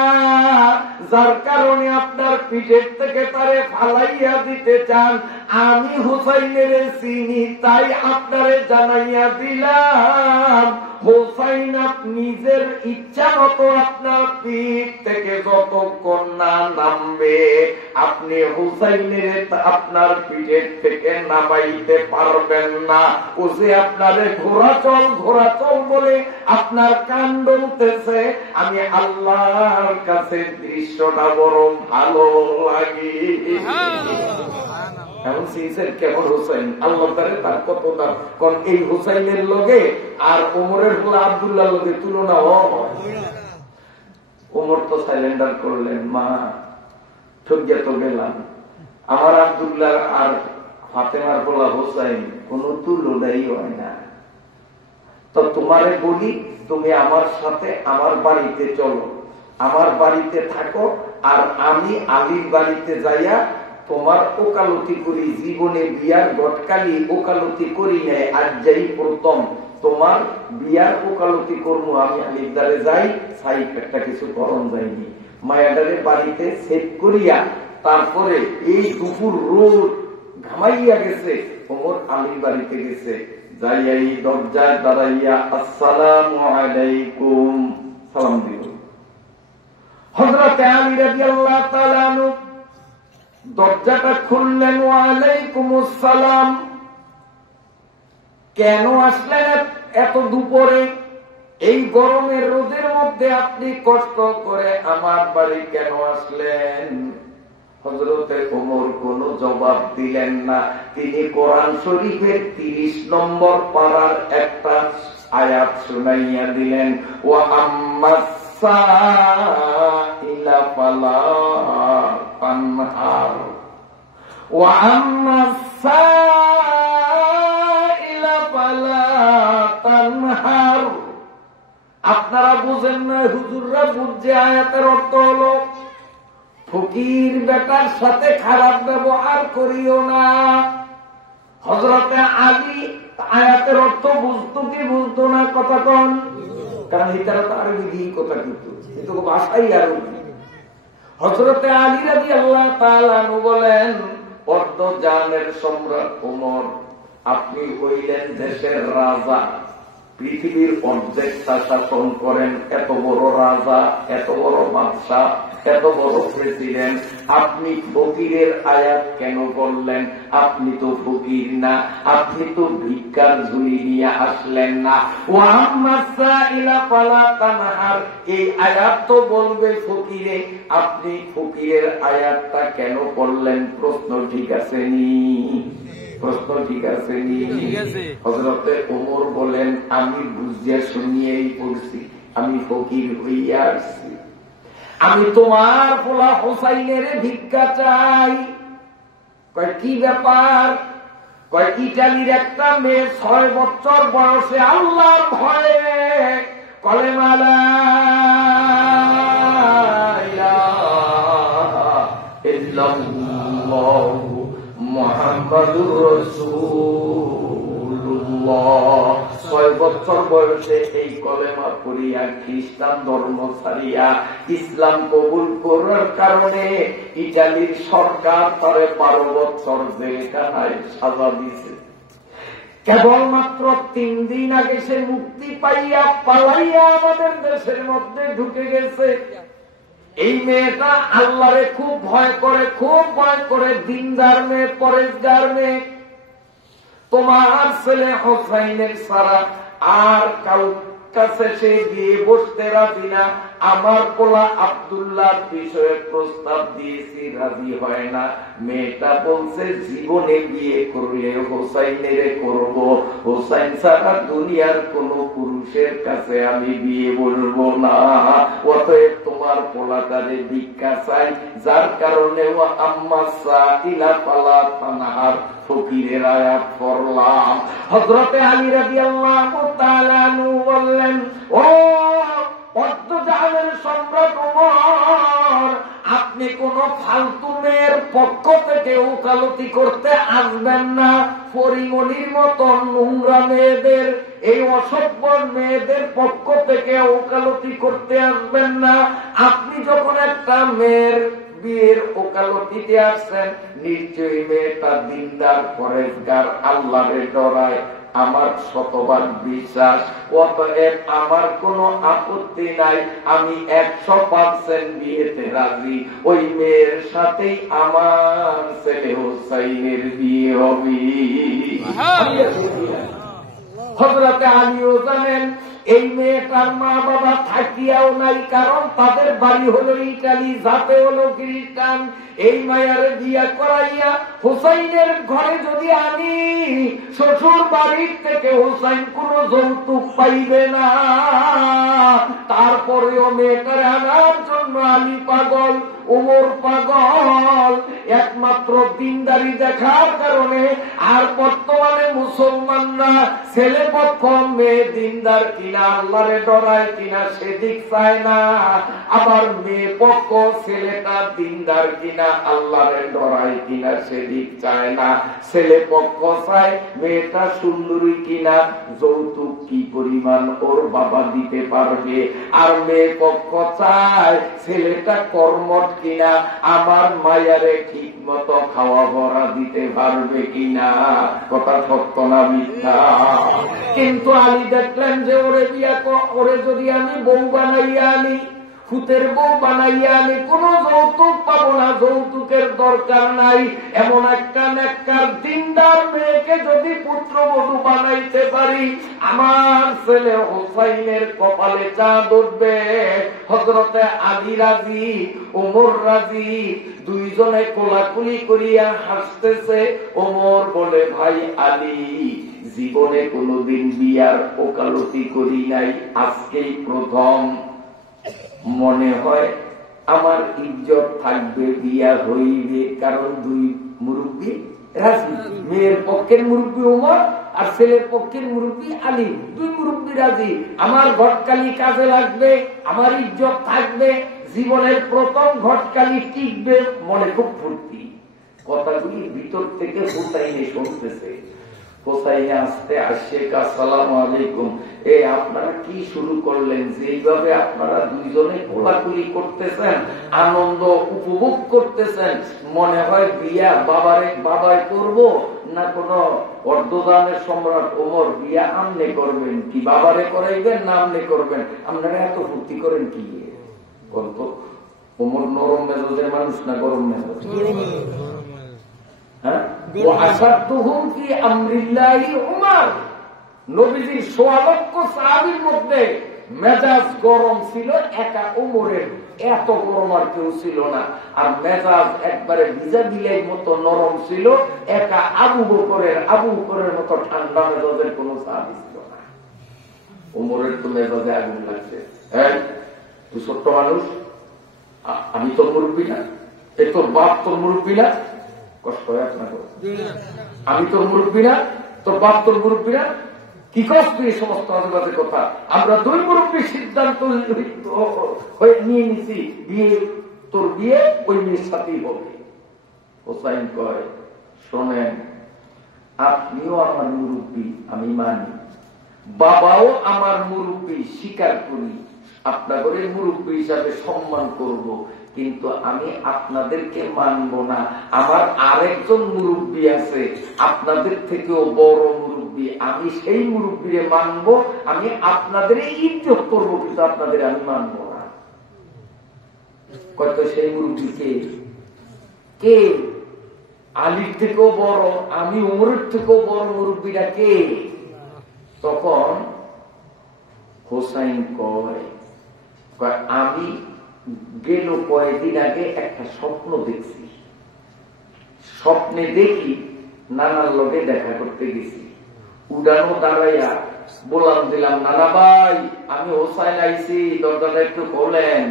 যার কারণে আপনার পিঠের থেকে তারে ফালাইয়া দিতে চান। আমি হোসাইনের চিনি, তাই আপনারে জানাইয়া দিলাম, হোসাইন নিজের ইচ্ছা মতো আপনার পিঠ থেকে যতক্ষণ না নামবে, আপনি হোসাইনের আপনার পিঠের থেকে নামাইতে পারবেন না। ও যে আপনারে ঘোড়া চল বলে আপনার কান বলতেছে, আমি আল্লাহর কাছে দৃশ্যটা বড় ভালো লাগে। এখন চিনছেন কেমন হোসাইন, আল্লাহ তারে তার কত দাম। কারণ এই হোসাইনের লগে আর ওমরের হলো আব্দুল্লাহ লগে তুলনা হয়। ওমর তো সাইলেন্ডার করলেন, মা ঠকিয়া তো গেলাম, আমার আব্দুল্লাহ আর ফাতেমার বলা হোসাইন কোন তুলনাই হয় না। তো তোমারে বলি, তুমি আমার সাথে আমার বাড়িতে চলো, আমার বাড়িতে থাকো, আর আমি আলীর বাড়িতে যাইয়া তোমার ওকালতি করি। জীবনে বিয়ার গটকালি ওকালতি করি নাই, আজ যাই প্রথম তোমার বিয়ার ওকালতি করবো। আমি আলীর দ্বারে যাই, সাই একটা কিছু করণ যায়নি, মায়াডারে বাড়িতে সেট করিয়া তারপরে এই দুপুর রোদ ঘামাইয়া গেছে, ওমর আলীর বাড়িতে গেছে, যাইয়া এই দরজায় দাঁড়াইয়া আসসালামু আলাইকুম সালাম দিল। হযরত আলী রাদিয়াল্লাহু তাআলা আনহু দরজাটা খুললেন, ওয়া আলাইকুমুস সালাম। কেন আসলেন এত দুপুরে? এই গরমের রোদের মধ্যে আপনি কষ্ট করে আমার বাড়ি কেন আসলেন? হযরতে ওমর কোন জবাব দিলেন না। তিনি কোরআন শরীফের 30 নম্বর পারার একটা আয়াত শুনাইয়া দিলেন, ওয়া আম্মাস সাইলা ফালা তানহার, ওয়া আম্মাস সাইলা ফালা তানহার। আপনারা বুঝেন না, হুজুররা বুঝছে। আয়াতের অর্থ হলো ফকির বেটার সাথে খারাপ ব্যবহার করিও না। হযরতে আলী আয়াতের অর্থ বুঝতো কি বুঝতো না? কথা কন, কারণ এটার তো আরবি দিয়ে কথা কিন্তু ভাষাই আরবি। হযরতে আলী রাদিয়াল্লাহু তাআলা আনহু বলেন, অর্ধ জানের সম্রাট ওমর, আপনি হইলেন দেশের রাজা, পৃথিবীর অর্ধেকটা শাসন করেন, এত বড় রাজা, এত বড় বাদশাহ, এত বড় প্রেসিডেন্ট, আপনি ফকিরের আয়াত কেন বললেন? আপনি তো ফকির না, আপনি তো ভিক্ষার ঝুলি নিয়ে আসলেন না। ওয়া আম্মাস সাইলা ফালা তানহার, এই আয়াত তো বলবে ফকিরে, আপনি ফকিরের আয়াতটা কেন বললেন? প্রশ্ন ঠিক আছে নি? প্রশ্ন ঠিক আছে নি? হযরতে ওমর বলেন, আমি বুঝিয়া শুনিয়েই পড়ছি, আমি ফকির হইয়া আসছি, আমি তোমার পোলা হোসাইনের ভিক্ষা চাই। কি ব্যাপার? ইটালির একটা মেয়ে 6 বছর বয়সে আল্লাহর ভয়ে কলেমা লা ইলাহা ইল্লাল্লাহ মুহাম্মাদুর রাসূলুল্লাহ 6 বছর বয়সে এই কলেমা পড়িয়া খ্রিস্টান ধর্ম ছাড়িয়া ইসলাম কবুল করার কারণে ইটালির সরকার তারে 12 বছর জেলখানায় সাজা দিয়েছে। কেবলমাত্র 3 দিন আগে সে মুক্তি পাইয়া পালাইয়া আমাদের দেশের মধ্যে ঢুকে গেছে। এই মেয়েটা আল্লাহরে খুব ভয় করে, খুব ভয় করে, দিনদার মেয়ে, পরেশগার মেয়ে। তোমার ছেলে হোসাইনের ছাড়া আর কাউ কাছে সে বিয়ে বসতে রাজি না। আমার পোলা আব্দুল্লাহর বিষয়ে প্রস্তাব দিয়েছি, রাজি হয় না। মেয়েটা বলছে জীবনে বিয়ে করলে হোসাইনের করব, হোসাইন ছাড়া দুনিয়ার কোন পুরুষের কাছে আমি বিয়ে বলবো না। অতএব তোমার পোলাটারে ভিক্ষা চাই, যার কারণে ও আম্মাস সাইলা ফালা তানহার ফকিরের আয়াত পড়লাম। হযরতে আলী রাদিয়াল্লাহু তাআলা আনহু বললেন, ও অর্ধজাহানের সম্রাট ওমর, আপনি কোন ফালতু মেয়ের পক্ষ থেকে ওকালতি করতে আসবেন না। পরিমণির মতো নোংরা মেয়েদের, এই অসভ্য মেয়েদের পক্ষ থেকে ওকালতি করতে আসবেন না। আপনি যখন একটা মেয়ের বিয়ের ওকালতিতে আসছেন, নিশ্চয়ই মেয়েটা দিনদার, পরেশগার, আল্লাহরে ডরায়। আমার শতভাগ বিশ্বাস, অতএব আমার কোনো আপত্তি নাই, আমি 100% বিয়েতে রাজি। ওই মেয়ের সাথেই আমার ছেলে হোসাইনের বিয়ে হবে। হযরতে আলীও জানেন এই মেয়েটার মা বাবা থাকিয়াও নাই, কারণ তাদের বাড়ি হলো ইটালি, জাতে হলো খ্রিস্টান। এই মায়ারে বিয়া করাইয়া হুসাইনের ঘরে যদি আনি, শ্বশুর বাড়ির থেকে হুসাইন কোন যৌতুক পাইবে না। তারপরেও মেয়েটার আনার জন্য আলী পাগল, ওমর পাগল, একমাত্র দিনদারি দেখার কারণে। আর বর্তমানে মুসলমানরা ছেলে পক্ষ মেয়ে দিনদার কিনা, আল্লাহরে ডরায় কিনা সেদিক চায় না, আবার মেয়ে পক্ষ ছেলেটা দিনদার কিনা আল্লাহরে ডরায় কিনা সেদিক চায় না। ছেলে পক্ষ চায় মেয়েটা সুন্দরী কিনা, যৌতুক কি পরিমাণ ওর বাবা দিতে পারবে। আর মেয়ে পক্ষ চায় ছেলেটা কর্মঠ কিনা, আমার মায়ারে ঠিক মতো খাওয়া ভরা দিতে পারবে কিনা। কথা সত্য না মিথ্যা? কিন্তু আলী দেখলেন যে ওরে যদি আমি বউ বানাইয়া আনি, ফুতের বউ বানাইয়া আনি, কোন যৌতুক পাবো না, যৌতুকের দরকার নাই। এমন একটা নেককার দিনদার মেয়েকে যদি পুত্রবধূ বানাইতে পারি, আমার ছেলে হুসাইনের কপালে চাঁদ উঠবে। হযরতে আলী রাজি, ওমর রাজি, দুইজনে কোলাকুলি করিয়া হাসতেছে। ওমর বলে, ভাই আলী, জীবনে কোনদিন বিয়ার ওকালতি করি নাই, আজকেই প্রথম। মনে হয় আমার ইজ্জত থাকবে, বিয়া হইবে, কারণ দুই মুরব্বী রাজি। মেয়ের পক্ষের মুরব্বী ওমর আর ছেলের পক্ষের মুরব্বী আলী, দুই মুরব্বী রাজি। আমার ঘটকালি কাজে লাগবে, আমার ইজ্জত থাকবে, জীবনের প্রথম ঘটকালি টিকবে। মনে খুব ফুর্তি। কথাগুলি ভিতর থেকে হুসাইনে শুনতেছে। হুসাইনে আসতে আসে, আসসালামু আলাইকুম। আপনারা কি শুরু করলেন? যেইভাবে আপনারা দুইজনে কোলাকুলি করতেছেন, আনন্দ উপভোগ করতেছেন, মনে হয় বিয়া বাবাই করব না কোন অর্ধদানের সম্রাট ওমর বিয়া আমনে করবেন, কি বাবারে করাইবেন না আমনে করবেন? আপনারা এত ফুর্তি করেন কি? বলতো ওমর নরম মেজাজের মানুষ না গরম মেজাজ? নবীজির ১৬ লক্ষ সাহাবীর মধ্যে মেজাজ গরম ছিল একা ওমরের, এত গরম আর কেউ ছিল না। আর মেজাজ একবারে ভিজা বিলাই মতো নরম ছিল একা আবু বকরের মতো ঠান্ডা মেজাজের কোন সাহাবী ছিল না। ওমরের তো মেজাজে আগুন লাগছে। হ্যাঁ, তুই ছোট্ট মানুষ, আমি তোর মুরব্বী না? এই তোর বাপ তোর মুরব্বী না? কষ্ট হয় আপনাকে? আমি তোর মুরব্বী না? তোর বাপ তোর মুরব্বী না? কি কষ্ট এই সমস্ত আজেবাজে কথা? আমরা দুই মুরব্বীর সিদ্ধান্ত নিয়ে নিছি, তোর বিয়ে ওই মেয়ের সাথেই হবে। হোসাইন কয়, শোনেন, আপনিও আমার মুরব্বী, আমি মানি, বাবাও আমার মুরব্বী, স্বীকার করি, আপনাদের মুরব্বী হিসাবে সম্মান করব, কিন্তু আমি আপনাদেরকে মানব না। আমার আরেকজন মুরব্বী আছে, আপনাদের থেকেও বড় মুরব্বী, আমি সেই মুরব্বীরে মানব, আমি আপনাদের ইজ্জত করব, কিন্তু আপনাদের আমি মানব না। কত সেই মুরব্বী কে? আলীর থেকেও বড়, আমি উমরের থেকেও বড় মুরব্বীরা কে? তখন হোসাইন কয়, আমি গেল কয়েকদিন আগে একটা স্বপ্ন দেখছি। স্বপ্নে দেখি নানার লগে দেখা করতে গেছি, উড়ানো দাঁড়াইয়া বললাম দিলাম, নানা ভাই আমি হোসাইন আইছি, দরজাটা একটু খোলেন।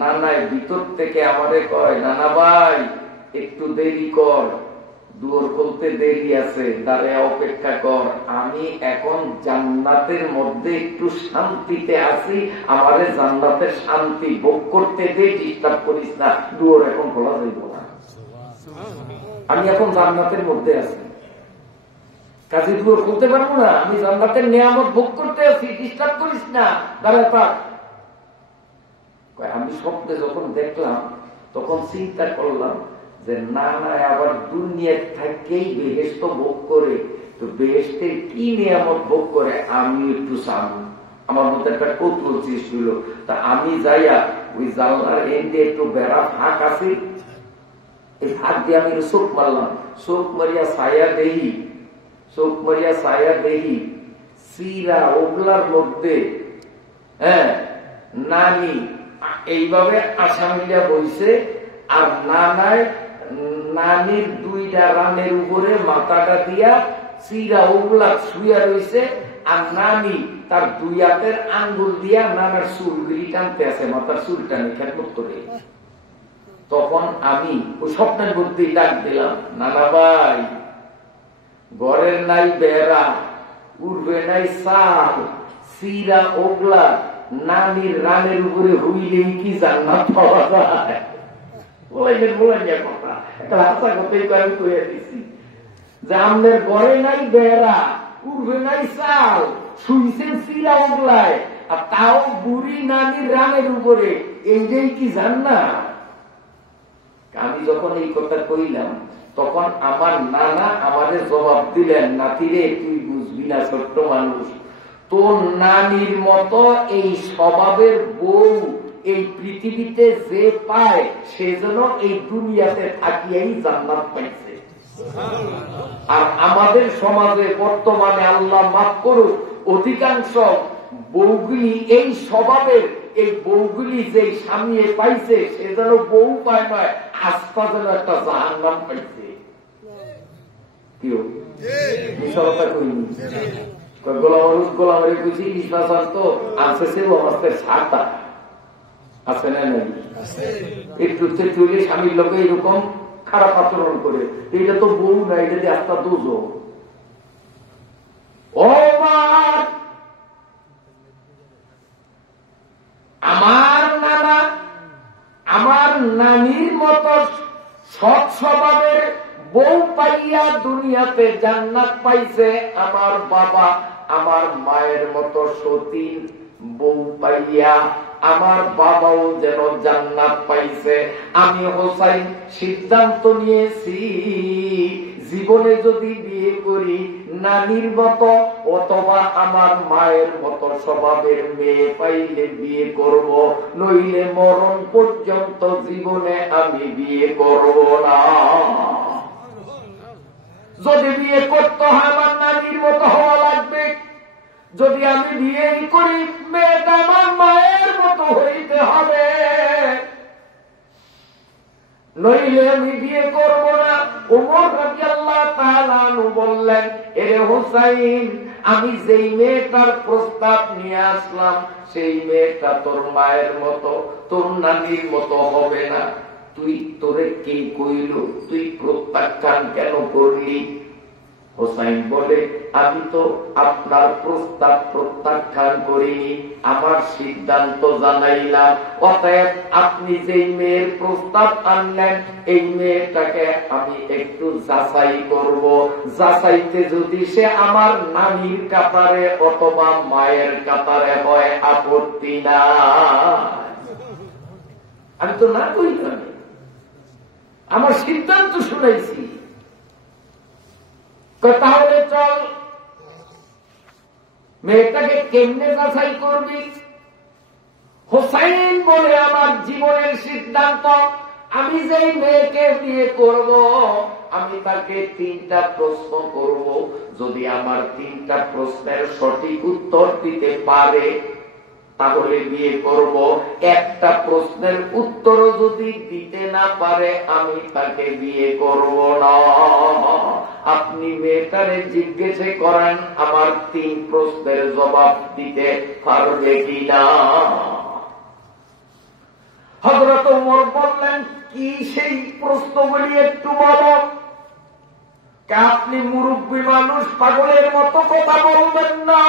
নানায় ভিতর থেকে আমারে কয়, নানা ভাই একটু দেরি কর, দুয়ার খুলতে দেরি আছে, দাঁড়ায় অপেক্ষা কর, আমি এখন জান্নাতের মধ্যে একটু শান্তিতে আছি, আমারে জান্নাতের শান্তি ভোগ করতে দে, ডিস্টার্ব করিস না, দুয়ার এখন খোলা যাইব না, আমি এখন জান্নাতের মধ্যে আছি, কাজে দুয়ার খুলতে পারবো না, আমি জান্নাতের নিয়ামত ভোগ করতে আছি, ডিস্টার্ব করিস না, দাঁড়ায় থাক। আমি স্বপ্নে যখন দেখলাম তখন চিন্তা করলাম যে না আবার দুনিয়ার থেকেই বেহেশত ভোগ করে, তো বেহেশতের কি নিয়ামত ভোগ করে আমি একটু চাবো, আমার মধ্যে একটা কৌতূহল সৃষ্টি হলো। তা আমি যাইয়া ওই জানলার এন্ডে একটু বেড়া ফাঁক আছে, এই ফাঁক দিয়ে আমি চোখ মারলাম, চোখ মারিয়া ছায়া দেহি সিরা ওগুলার মধ্যে হ্যাঁ নানি এইভাবে আসামিরা বইছে, আর নানির দুইটা রানের উপরে মাথাটা দিয়া সিরা ওগুলা শুয়া রয়েছে, আর নানি তার দুই হাতের আঙ্গুল দিয়া নানার চুলগুলি টানতে আছে, মাথার চুল টানে খেদমত করে। তখন আমি ওই স্বপ্নের মধ্যে ডাক দিলাম, নানা ভাই ঘরের নাই বেড়া, উঠবে নাই চাল, সিরা ওগলা নানির রানের উপরে হইলেই কি জান্নাত পাওয়া যায়? বলাইলেন কথা একটা হাসা কথাই আমি কইয়া দিছি যে আমাদের ঘরে নাই বেড়া, উঠবে নাই চাল, শুইছেন সিরা ওগলায়, আর তাও বুড়ি নানির রানের উপরে, এইটাই কি জান্নাত? আমি যখন এই কথা কইলাম তখন আমার নানা আমাদের জবাব দিলেন, নাতিরে তুই বুঝবি না ছোট্ট মানুষ, তোর নানির মতো এই স্বভাবের বউ এই পৃথিবীতে যে পায় সেজন্য এই দুনিয়াতে থাকিয়াই জান্নাত পাইছে। আর আমাদের সমাজে বর্তমানে আল্লাহ মাফ করুক অধিকাংশ বউগুলি এই স্বভাবের, এই বউগুলি যে স্বামী পাইছে সে যেন বউ পায় নয়, আস্থা যেন একটা জাহান্নাম পাইছে। গোলামারি বুঝি বিশ্বাস তো আছে, সে অবস্থায় ছাড়টা আছে না নাই? একটু চলে স্বামীর লোকে এরকম খারাপ আচরণ করে, এটা তো বউ না, এটা যে আস্থা দোষ। ও মা, আমার নানা আমার নানির মতো সৎ স্বভাবের বউ পাইয়া দুনিয়াতে জান্নাত পাইছে, আমার বাবা আমার মায়ের মতো সতী বউ পাইয়া আমার বাবাও যেন জান্নাত পাইছে। আমি হোসাইন সিদ্ধান্ত নিয়েছি জীবনে যদি বিয়ে করি নানির মতো অথবা আমার মায়ের মতো স্বভাবের মেয়ে পাইলে বিয়ে করব, নইলে মরণ পর্যন্ত জীবনে আমি বিয়ে করব না। যদি বিয়ে করতে হয় আমার নানির মতো হওয়া লাগবে, যদি আমি বিয়ে করি মেয়েটা আমার মায়ের মতো হইতে হবে, নইলে আমি বিয়ে করব না। ওমর রাদিয়াল্লাহু তাআলা আনহু বললেন, এরে হোসাইন, আমি যেই মেয়েটার প্রস্তাব নিয়ে আসলাম সেই মেয়েটা তোর মায়ের মতো তোর নানির মতো হবে না। তুই তোরে কে কইল, তুই প্রত্যাখ্যান কেন করলি? হোসাইন বলে, আমি তো আপনার প্রস্তাব প্রত্যাখ্যান করিনি, আমার সিদ্ধান্ত জানাইলাম। অতএব আপনি যে মেয়ের প্রস্তাব আনলেন এই মেয়েটাকে আমি একটু যাচাই করব, যাচাইতে যদি সে আমার নানির কাতারে অথবা মায়ের কাতারে হয় আপত্তি না। আমি তো না কইলাম, আমার সিদ্ধান্ত শুনাইছি। তাহলে চল, মেয়েটাকে কেমনে যাচাই করবি? হোসাইন বলে, আমার জীবনের সিদ্ধান্ত, আমি যেই মেয়েকে বিয়ে করব আমি তাকে 3টা প্রশ্ন করব। যদি আমার 3টা প্রশ্নের সঠিক উত্তর দিতে পারে তাহলে বিয়ে করব। একটা প্রশ্নের উত্তর যদি দিতে না পারে আমি তাকে বিয়ে করব না। আপনি মেয়েটারে জিজ্ঞেস করেন আমার 3 প্রশ্নের জবাব দিতে পারবে কিনা। হযরত ওমর বললেন, কি সেই প্রশ্নগুলি একটু বলো। আপনি মুরব্বী মানুষ, পাগলের মতো কথা বলবেন না।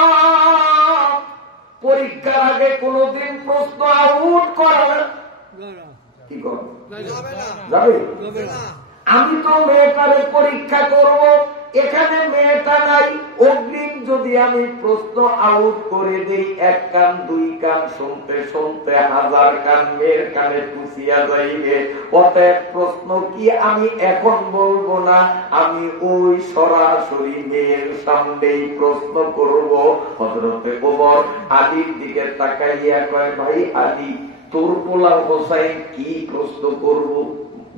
পরীক্ষার আগে কোনদিন প্রশ্ন আউট করা কি যাবে? আমি তো মেয়েটারে পরীক্ষা করব, এখানে মেয়েটা নাই, অগ্রিম যদি আমি প্রশ্ন আউট করে দেই 1 কান 2 কান শুনতে শুনতে 1000 কান মেয়ের কানে পুষিয়া যাইবে। অতএব প্রশ্ন কি আমি এখন বলবো না, আমি ওই সরাসরি মেয়ের সামনেই প্রশ্ন করব। হযরতে ওমর আলীর দিকে তাকাইয়া কয়, ভাই আলী, তোর পোলা হোসাইন কি প্রশ্ন করব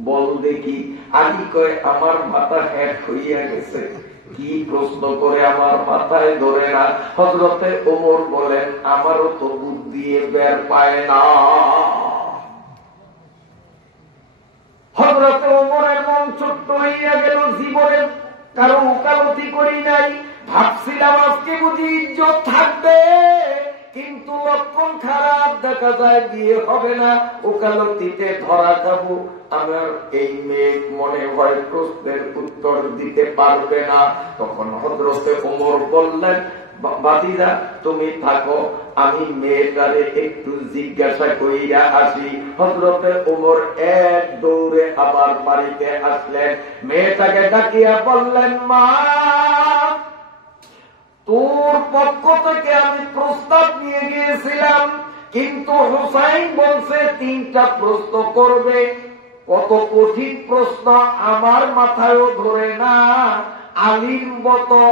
বল দেখি। আলী কয়, আমার মাথা হ্যাক হইয়া গেছে, কি প্রশ্ন করে আমার মাথায় ধরে না। হযরতে ওমর বলেন, আমারও তো বুদ্ধি বের পায় না। হযরতে ওমরের মন ছোট্ট হইয়া গেল। জীবনে কারো ওকালতি করি নাই, ভাবছিলাম আজকে বুঝি ইজ্জত থাকবে, কিন্তু লক্ষণ খারাপ, দেখা যায় বিয়ে হবে না, ওকালতিতে ধরা খাবো। আমার এই মেয়ে মনে হয় প্রশ্নের উত্তর দিতে পারবে না। তখন হযরতে ওমর বললেন, ভাতিজা তুমি থাকো, আমি মেয়েটারে একটু জিজ্ঞাসা কইরা আসি। হযরতে ওমর এক দৌড়ে আবার বাড়িতে আসলেন, মেয়েটাকে ডাকিয়া বললেন, মা তোর পক্ষ থেকে আমি প্রস্তাব নিয়ে গিয়েছিলাম, কিন্তু হুসাইন বলছে 3টা প্রশ্ন করবে। কত কঠিন প্রশ্ন আমার মাথায়ও ধরে না। আলিম মতো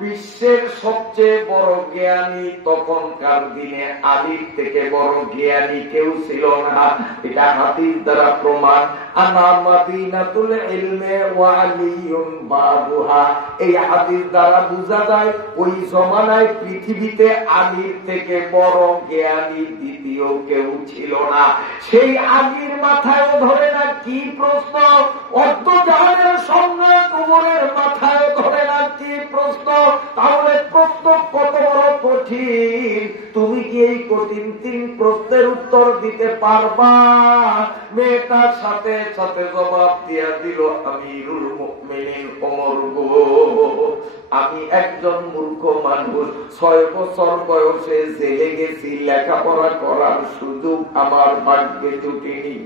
বিশ্বের সবচেয়ে বড় জ্ঞানী, তখনকার দিনে আলীর থেকে বড় জ্ঞানী কেউ ছিল না। এটা হাদিস দ্বারা প্রমাণ। আনা মাদিনাতুল ইলমি ওয়া আলিয়ুন বাবুহা। এই হাদিস দ্বারা বোঝা যায় ওই জমানায় পৃথিবীতে আলীর থেকে বড় জ্ঞানী দ্বিতীয় কেউ ছিল না। সেই আলীর মাথায়ও ধরে না কি প্রশ্ন, অর্ধজাহানের সম্রাট ওমরের মাথায়ও ধরে না কি প্রশ্ন। তাহলে প্রশ্ন কত বড় কঠিন, তুমি কি এই কঠিন 3 প্রশ্নের উত্তর দিতে পারবা? মেয়েটার সাথে সাথে জবাব দিয়া দিল, আমিরুল মুমিনিন ওমর গো, আমি একজন মূর্খ মানুষ, 6 বছর বয়সে জেলে গেছি, লেখাপড়া করার সুযোগ আমার ভাগ্যে জুটেনি।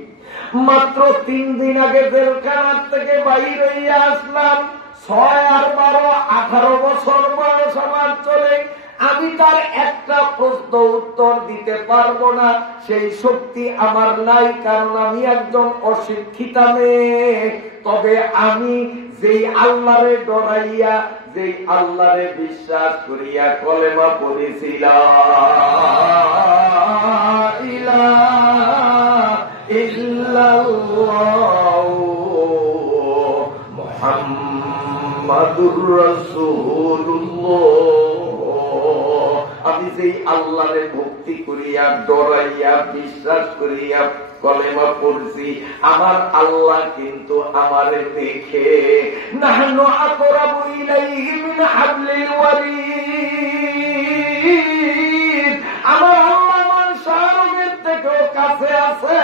মাত্র 3 দিন আগে জেলখানার থেকে বাইর হইয়া আসলাম। 6 আর 12 18 বছর বয়স আমার চলে। আমি তার একটা প্রশ্ন উত্তর দিতে পারবো না, সেই শক্তি আমার নাই, কারণ আমি একজন অশিক্ষিতা মেয়ে। তবে আমি যেই আল্লাহরে ডরাইয়া, যেই আল্লাহরে বিশ্বাস করিয়া কলেমা পড়েছিলাম, ইলাহা ইল্লাল্লাহু মুহাম্মাদুর রাসূলুল্লাহ, আমি যেই আল্লাহরে ভক্তি করিয়া ডরাইয়া বিশ্বাস করিয়া কলেমা পড়ছি, আমার আল্লাহ কিন্তু আমারে দেখে। নাহনু আকরাবু ইলাইহি মিন হাবলিল ওয়ারিদ, আমার আল্লাহ আমার শাহরুখের থেকেও কাছে আছে।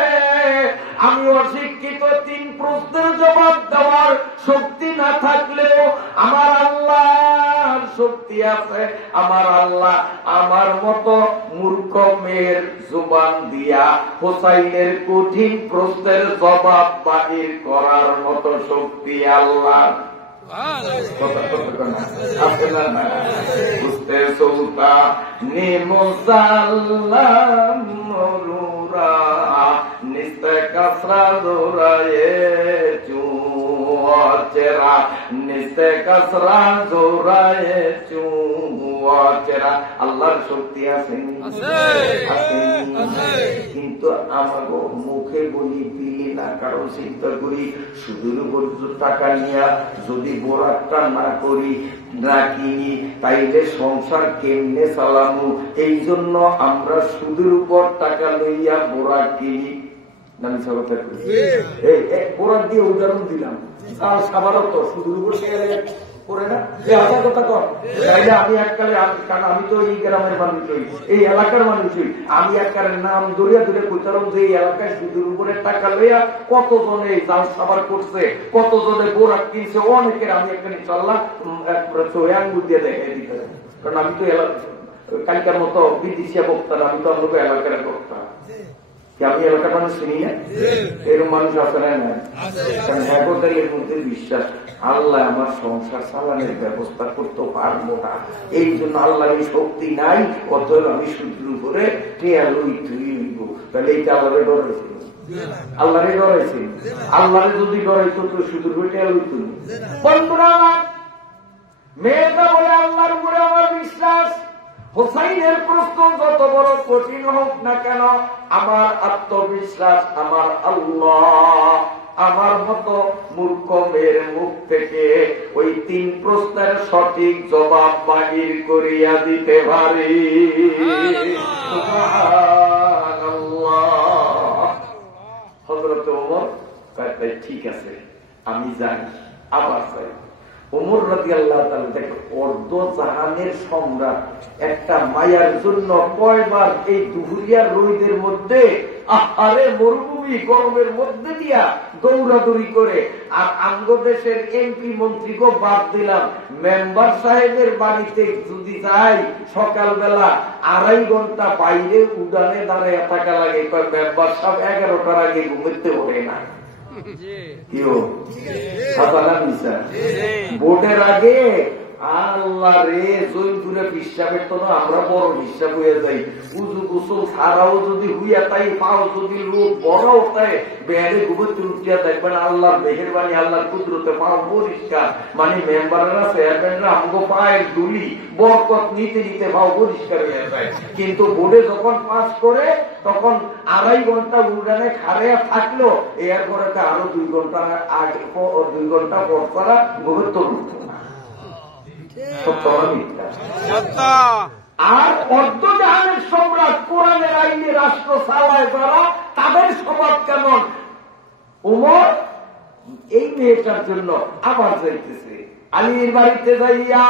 আমি অশিক্ষিত, 3 প্রশ্নের জবাব দেওয়ার শক্তি না থাকলেও আমার আল্লাহর শক্তি আছে। আমার আল্লাহ আমার মতো মূর্খ মেয়ের জবান দিয়া হোসাইনের কঠিন প্রশ্নের জবাব বাহির করার মতো শক্তি আল্লাহ। বুঝতে চৌতা নিমসাল্লাম মরুরা নিস্তে কাসরা দৌড়ায়ে চুয়া নিস্তে কাসরা দৌড়ায়ে চুয়া চেরা। আল্লাহর শক্তি আছে, কিন্তু আমাকে মুখে বলি দিলি না, কারণ চিন্তা করি সুদূর উপর টাকা নিয়ে যদি বোরাকটা না করি না কিনি, তাইলে সংসার কেমনে চালামু। এই জন্য আমরা সুদের উপর টাকা লইয়া বোরাক কিনি। বোরাক দিয়ে উদাহরণ দিলাম, তার সাবারও তো সুদের উপর করে না কথা কর। তাইলে আমি এককালে, কারণ আমি তো এই গ্রামের মানুষ হই, এই এলাকার মানুষ হই, আমি এককালের নাম ধরিয়া ধরে কইতাম যে এই এলাকায় সুদের উপরে টাকা লইয়া কতজনে জাল সাবার করছে, কতজনে বোরাক কিনছে, অনেকের আমি একটা ইনশাল্লাহ আঙ্গুর দিয়ে দেখাই দিতে। কারণ আমি তো কালকার মতো বিদেশিয়া বক্তা না, আমি তো অন্য এলাকার বক্তা। আমি এলাকার মানুষ চিনি না, এরকম মানুষ আছে না? এর মধ্যে বিশ্বাস, আল্লাহ আমার সংসার চালানোর ব্যবস্থা করতে পারবো না, এই জন্য আল্লাহ এই শক্তি নাই, অতএব আমি সুদূর উপরে হইব। তাহলে এইটা আল্লাহরে ডরাইছিল, আল্লাহরে ডরাইছিল। আল্লাহরে যদি ডরাইতো তো সুদূর উপরে টেয়া লইত। বন্ধুরা আমার, মেয়েটা বলে আল্লাহর উপরে আমার বিশ্বাস। হোসাইনের প্রশ্ন যত বড় কঠিন হোক না কেন, আমার আত্মবিশ্বাস আমার আল্লাহ আমার মতো মূর্খ মেয়ের মুখ থেকে ওই 3 প্রশ্নের সঠিক জবাব বাহির করিয়া দিতে পারি। হযরত ওমর কয় ঠিক আছে আমি জানি, আবার চাই। ওমর রাদিয়াল্লাহু তাআলা থেকে অর্ধ জাহানের সম্রাট একটা মায়ার জন্য কয়বার এই দুপুরিয়ার রোদের মধ্যে আহারে মরুভূমি গরমের মধ্যে দিয়া দৌড়াদৌড়ি করে, আর আঙ্গদেশের এমপি মন্ত্রীকে বাদ দিলাম, মেম্বার সাহেবের বাড়িতে যদি যাই সকালবেলা 2.5 ঘন্টা বাইরে উড়ানে দাঁড়ায় থাকা লাগে। মেম্বার সাহেব 11টার আগে ঘুমোতে ওঠে না। ভোটের আগে আল্লাহ রে জৈনপুরে হিসাবের তো না, আমরা বড় হিসাব হয়ে যাই। উজু গোসল ছাড়াও যদি হইয়া তাই পাও যদি লোক বড় ওঠায় বেড়ে ঘুমোতে উঠিয়া দেখবেন আল্লাহর মেহেরবানি আল্লাহর কুদরতে পাও পরিষ্কার। মানে মেম্বাররা চেয়ারম্যানরা আমগো পায়ের দুলি বরকত নিতে নিতে পাও পরিষ্কার হয়ে যায়। কিন্তু বোর্ডে যখন পাস করে তখন 2.5 ঘন্টা উড়ানে খাড়িয়া থাকলো, এরপরে আরো 2 ঘন্টা আগে 2 ঘন্টা পর তারা ঘুমোতে উঠত না। আর অর্ধজাহানের সম্রাট কোরআনের আইনে রাষ্ট্র চালায় যারা, তাদের স্বভাব কেমন? ওমর এই মেয়েটার জন্য আবার যাইতেছে আলীর বাড়িতে যাইয়া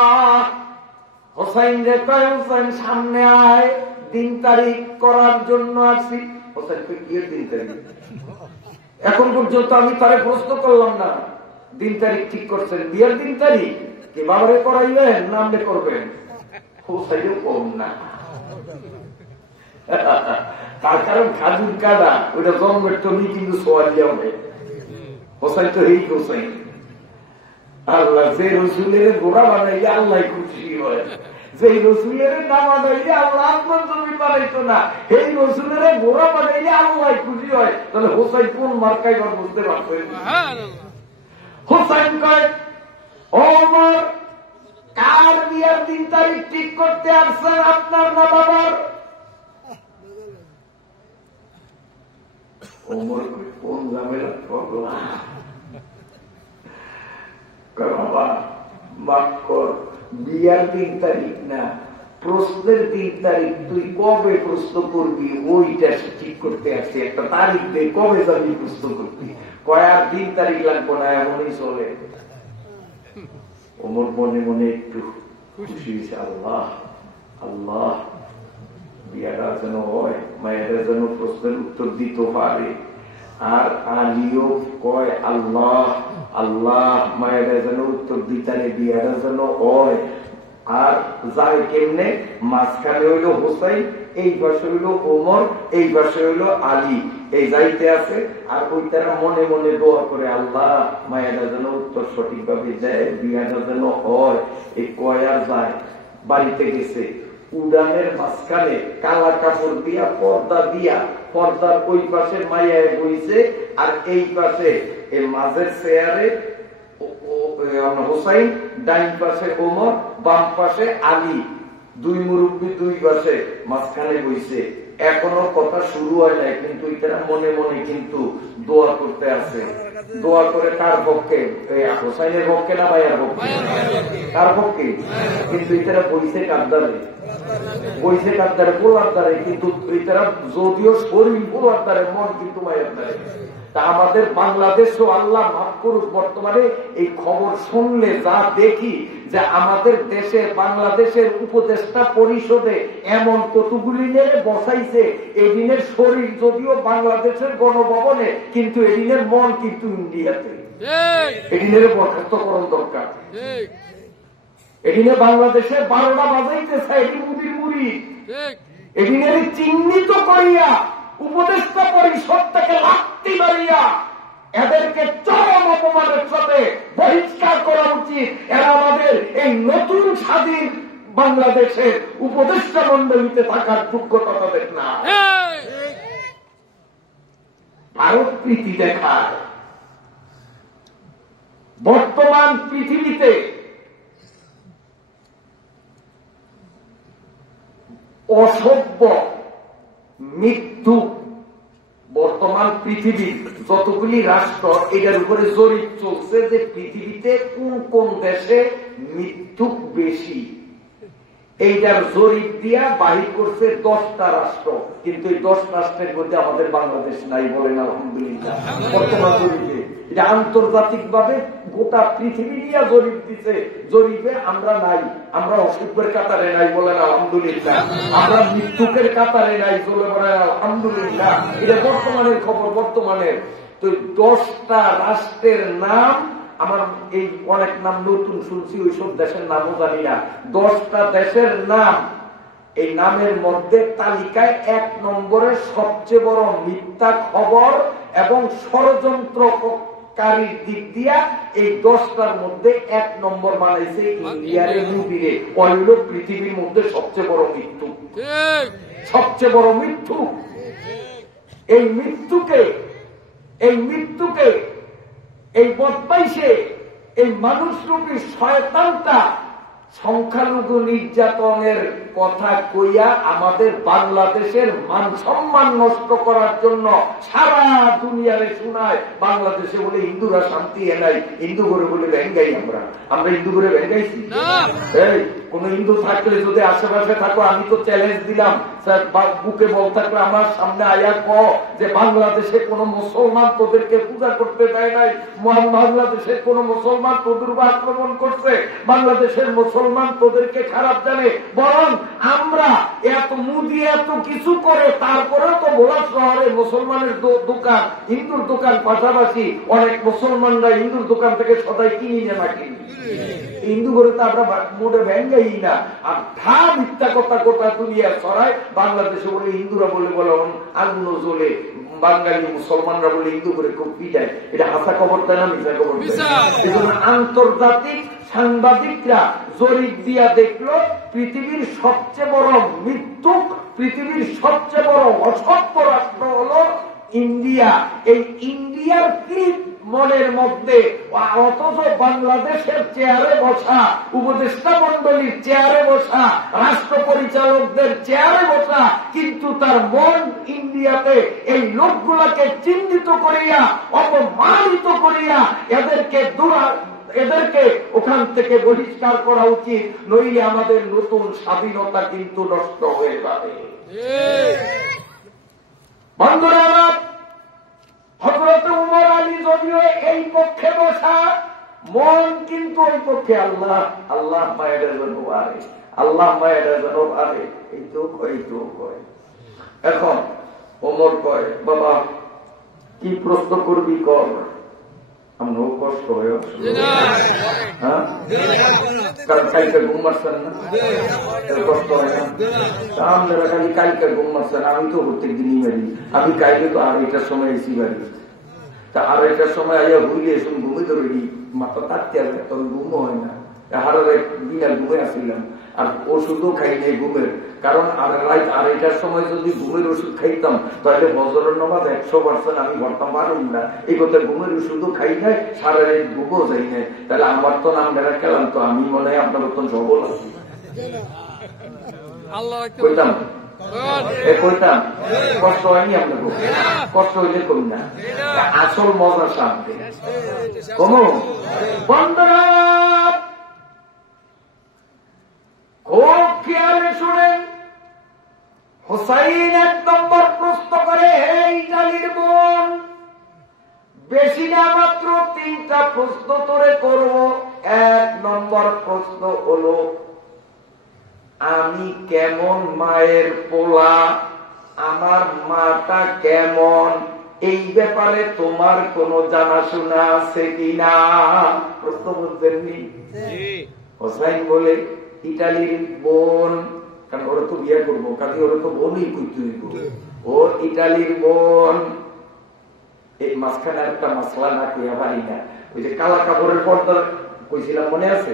হোসাইন রে কয়, হোসাইন সামনে আয়, 3 তারিখ করার জন্য আসি। হোসাইন কি 3 তারিখ? এখন পর্যন্ত আমি তারে প্রশ্ন করলাম না। 3 তারিখ ঠিক করছেন, বিয়ের 3 তারিখ কি বাবারে করাইবেন নামলে করবেন? হোসাইন কম না, তার কারণ খাজুর কাদা ওইটা জন্মের তো কিন্তু সোয়ালিয়া হবে। হোসাইন তো এই হোসাইন আল্লাহ যে রসুলের গোড়া বানাইলে আল্লাহ খুশি হয়, যে রসুলের না বানাইলে আল্লাহ আপনার জমি বানাইতো না, এই রসুলের গোড়া বানাইলে আল্লাহ খুশি হয়। তাহলে হোসাইন কোন মার্কাই বুঝতে পারছেন? হোসাইন কয়, ওমর কার বিয়ার 3 তারিখ ঠিক করতে আসছেন, আপনার না বাবার? ওমর কোন ঝামেলা ভগবান, বাবা মাফ কর, বিয়ার 3 তারিখ না, প্রশ্নের 3 তারিখ। তুই কবে প্রশ্ন করবি ওইটা ঠিক করতে আসছে, একটা তারিখ দে, কবে যাবি প্রশ্ন করবি? কয়ার 3 তারিখ লাগবো না, এমনই চলে। ওমর মনে মনে একটু খুশি হয়েছে, আল্লাহ আল্লাহ বিয়াটা যেন হয়, মায়েরা যেন প্রশ্নের উত্তর দিতে পারে। আর আলিও কয় আল্লাহ আল্লাহ মায়েরা যেন উত্তর দিতারে, বিয়াটা যেন হয়। আর যায় কেমনে? মাঝখানে হইল হোসাইন, এই পাশে হইল ওমর, এই পাশে হইল আলী, এই যাইতে আছে। আর ওই তারা মনে মনে দোয়া করে, আল্লাহ মায়েরা যেন উত্তর সঠিক ভাবে দেয়, বিয়াটা যেন হয়। এই কয়ার যায়, বাড়িতে গেছে, উড়ানের মাঝখানে কালা কাপড় দিয়া পর্দা দিয়া, পর্দার ওই পাশে মাইয়ায় বইছে, আর এই পাশে এই মাঝের চেয়ারে হোসাইন, ডাইন পাশে ওমর, বাম পাশে আলী, 2 মুরব্বী 2 পাশে, মাঝখানে বইছে। এখনো কথা শুরু হয় নাই, কিন্তু এরা মনে মনে কিন্তু দোয়া করতে আছে। দোয়া করে কার পক্ষে? হোসাইনের পক্ষে না ভাইয়ার পক্ষে? কার পক্ষে? কিন্তু এরা বইছে কাদ্দারে, বইছে কাদ্দারে, পোলার দ্বারে। কিন্তু এরা যদিও শরীর পোলার দ্বারে, মন কিন্তু মায়ের দ্বারে। তা আমাদের বাংলাদেশও আল্লাহ মাফ করুক, বর্তমানে এই খবর শুনলে যা দেখি যে আমাদের দেশে বাংলাদেশের উপদেষ্টা পরিষদে এমন কতগুলি নিয়ে বসাইছে, এদিনের শরীর যদিও বাংলাদেশের গণভবনে, কিন্তু এদিনের মন কিন্তু ইন্ডিয়াতে। এদিনের বরখাস্তকরণ দরকার। এদিনে বাংলাদেশে 12টা বাজাইতে চাই, এটি মুদির মুড়ি। এদিনের চিহ্নিত করিয়া উপদেষ্টা পরিষদ থেকে লাত্তি মারিয়া এদেরকে চরম অপমানের সাথে বহিষ্কার করা উচিত। এরা আমাদের এই নতুন স্বাধীন বাংলাদেশের উপদেষ্টা মন্ডলীতে থাকার যোগ্যতা তাদের না। ভারত প্রীতি দেখায়। বর্তমান পৃথিবীতে অসভ্য, মৃত্যু, বর্তমান পৃথিবীর যতগুলি রাষ্ট্র এটার উপরে জরিপ চলছে যে পৃথিবীতে কোন কোন দেশে মৃত্যু বেশি। এইটার জরিপ দিয়া বাহির করছে 10টা রাষ্ট্র, কিন্তু এই 10 রাষ্ট্রের মধ্যে আমাদের বাংলাদেশ নাই, বলেন আলহামদুলিল্লাহ। বর্তমান জরিপে এটা আন্তর্জাতিক ভাবে গোটা পৃথিবী নিয়ে জরিপ দিচ্ছে, জরিপে আমরা নাই, আমরা অসুখের কাতারে নাই, বলেন আলহামদুলিল্লাহ। আমরা মৃত্যুকের কাতারে নাই, বলেন আলহামদুলিল্লাহ। এটা বর্তমানের খবর, বর্তমানের। তো 10টা রাষ্ট্রের নাম আমার এই অনেক নাম নতুন শুনছি, ওইসব দেশের নামও জানি না। 10টা দেশের নাম, এই নামের মধ্যে তালিকায় 1 নম্বরে সবচেয়ে বড় মিথ্যা খবর এবং ষড়যন্ত্রকারীর দিক দিয়া এই 10টার মধ্যে 1 নম্বর বানাইছে ইন্ডিয়ার মুদিরে। অন্য পৃথিবীর মধ্যে সবচেয়ে বড় মৃত্যু, সবচেয়ে বড় মৃত্যু। এই মৃত্যুকে এই বদমাইশে, এই মানুষরূপী শয়তানটা সংখ্যালঘু নির্যাতনের কথা কইয়া আমাদের বাংলাদেশের মান সম্মান নষ্ট করার জন্য সারা দুনিয়ারে শোনায়। বাংলাদেশে বলে হিন্দুরা শান্তি এনাই, হিন্দু করে বলে ভেঙ্গাই। আমরা হিন্দু করে ভেঙ্গাইছি? এই কোন হিন্দু থাকলে যদি আশেপাশে থাকো, আমি তো চ্যালেঞ্জ দিলাম, বুকে বল থাকলে আমার সামনে আয়া ক যে বাংলাদেশে কোন মুসলমান তোদেরকে পূজা করতে দেয় নাই, বাংলাদেশের কোন মুসলমান তোদের উপর আক্রমণ করছে, বাংলাদেশের মুসলমান তোদেরকে খারাপ জানে, বরং আমরা এত মুদি এত কিছু করে তারপরেও তো ভোলা শহরে মুসলমানের দোকান, হিন্দুর দোকান পাশাপাশি অনেক মুসলমানরা হিন্দুর দোকান থেকে সদাই কিনি না কিনি। হিন্দু করে তো আমরা মোটে ভেঙ্গাই না। আর ঠা মিথ্যা কথা গোটা দুনিয়া ছড়ায়। বাংলাদেশে বলে হিন্দুরা বলে আগুন জ্বলে, বাঙালি মুসলমানরা বলে হিন্দু করে খুব পিটায়। এটা হাসা খবর দেয় না মিথ্যা খবর দেয়? আন্তর্জাতিক সাংবাদিকরা জরিপ দিয়া দেখলো পৃথিবীর সবচেয়ে বড় মৃত্যু, পৃথিবীর সবচেয়ে বড় অসভ্য রাষ্ট্র হলো ইন্ডিয়া। এই ইন্ডিয়ার কি মনের মধ্যে, অথচ বাংলাদেশের চেয়ারে বসা, উপদেষ্টা মন্ডলীর চেয়ারে বসা, রাষ্ট্র পরিচালকদের চেয়ারে বসা, কিন্তু তার মন ইন্ডিয়াতে এই লোকগুলাকে চিহ্নিত করিয়া, অপমানিত করিয়া এদেরকে ওখান থেকে বহিষ্কার করা উচিত, নইলে আমাদের নতুন স্বাধীনতা কিন্তু নষ্ট হয়ে যাবে। বন্ধুরা আমার, হযরত উমর আলী যদিও এই পক্ষে বসা, মন কিন্তু ওই পক্ষে। আল্লাহ আল্লাহ মায়ের যেন আরে, আল্লাহ মায়ের যেন আরে, এই তো কয়। এখন ওমর কয়, বাবা কি প্রশ্ন করবি কর। আমরাও কষ্ট হয়ে হ্যাঁ, কারণ কালকে ঘুম মারছেন না, কষ্ট হয় না? আপনারা খালি কালকে ঘুম মারছেন, আমি তো প্রত্যেক দিনই মারি। আমি কালকে তো 2:30টার সময় এসি বাড়ি, তা 2:30টার সময় আইয়া ঘুরিয়ে এসে ঘুমে ধরে মাথা থাকতে আসবে, তবে ঘুমও হয় না। দিন ঘুমে আসছিলাম, আর ওষুধও খাই নাই ঘুমের, কারণ রাত 2:30টার সময় যদি ঘুমের ওষুধ খাইতাম তাহলে ফজরের নামাজ 100% আমি ঘরতাম পারুম না। এই কথা ঘুমের ওষুধও খাই নাই, সারা রাত ঘুমও যাই নাই, তাহলে আমার তো নাম বেড়া খেলাম, তো আমি মনে হয় আপনার মতন সবল আছি। কইতাম কষ্ট হয়নি আপনার, কষ্ট হইলে করি না, আসল মজা সামনে কমো। বন্ধুরা খুব খেয়ালে শুনেন, হুসাইন 1 নম্বর প্রশ্ন করে, হে ইটালির বোন, বেশি না মাত্র 3টা প্রশ্ন তোরে করব। 1 নম্বর প্রশ্ন হলো, আমি কেমন মায়ের পোলা, আমার মাটা কেমন, এই ব্যাপারে তোমার কোন জানাশোনা আছে কিনা? প্রশ্ন বুঝবেননি? হোসাইন বলে, ইটালির বোন, কারণ ওরা তো বিয়ে করবো, কাজে ওরা তো বোনই করতে হইব, ও ইটালির বোন। এই মাঝখানে একটা মশলা না কইয়া পারি না, ওই যে কালা কাপড়ের পর্দা কইছিলাম মনে আছে?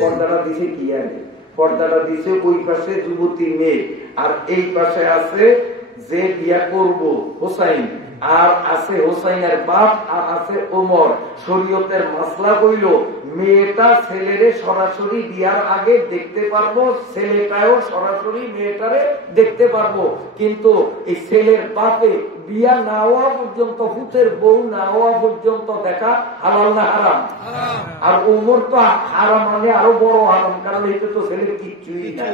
পর্দাটা দিছে কি আগে? পর্দাটা দিছে ওই পাশে যুবতী মেয়ে, আর এই পাশে আছে যে বিয়া করব হোসাইন, আর আছে হোসাইনের বাপ, আর আছে ওমর। শরীয়তের মাসলা হইল মেয়েটা ছেলেরে সরাসরি বিয়ার আগে দেখতে পারবো, ছেলেটাও সরাসরি মেয়েটারে দেখতে পারবো, কিন্তু এই ছেলের বাপে বিয়া না হওয়া পর্যন্ত, ভূতের বউ না হওয়া পর্যন্ত দেখা হালাল না হারাম? আর ওমর তো হারাম মানে আরো বড় হারাম, কারণ এতে তো ছেলের কিচ্ছুই না।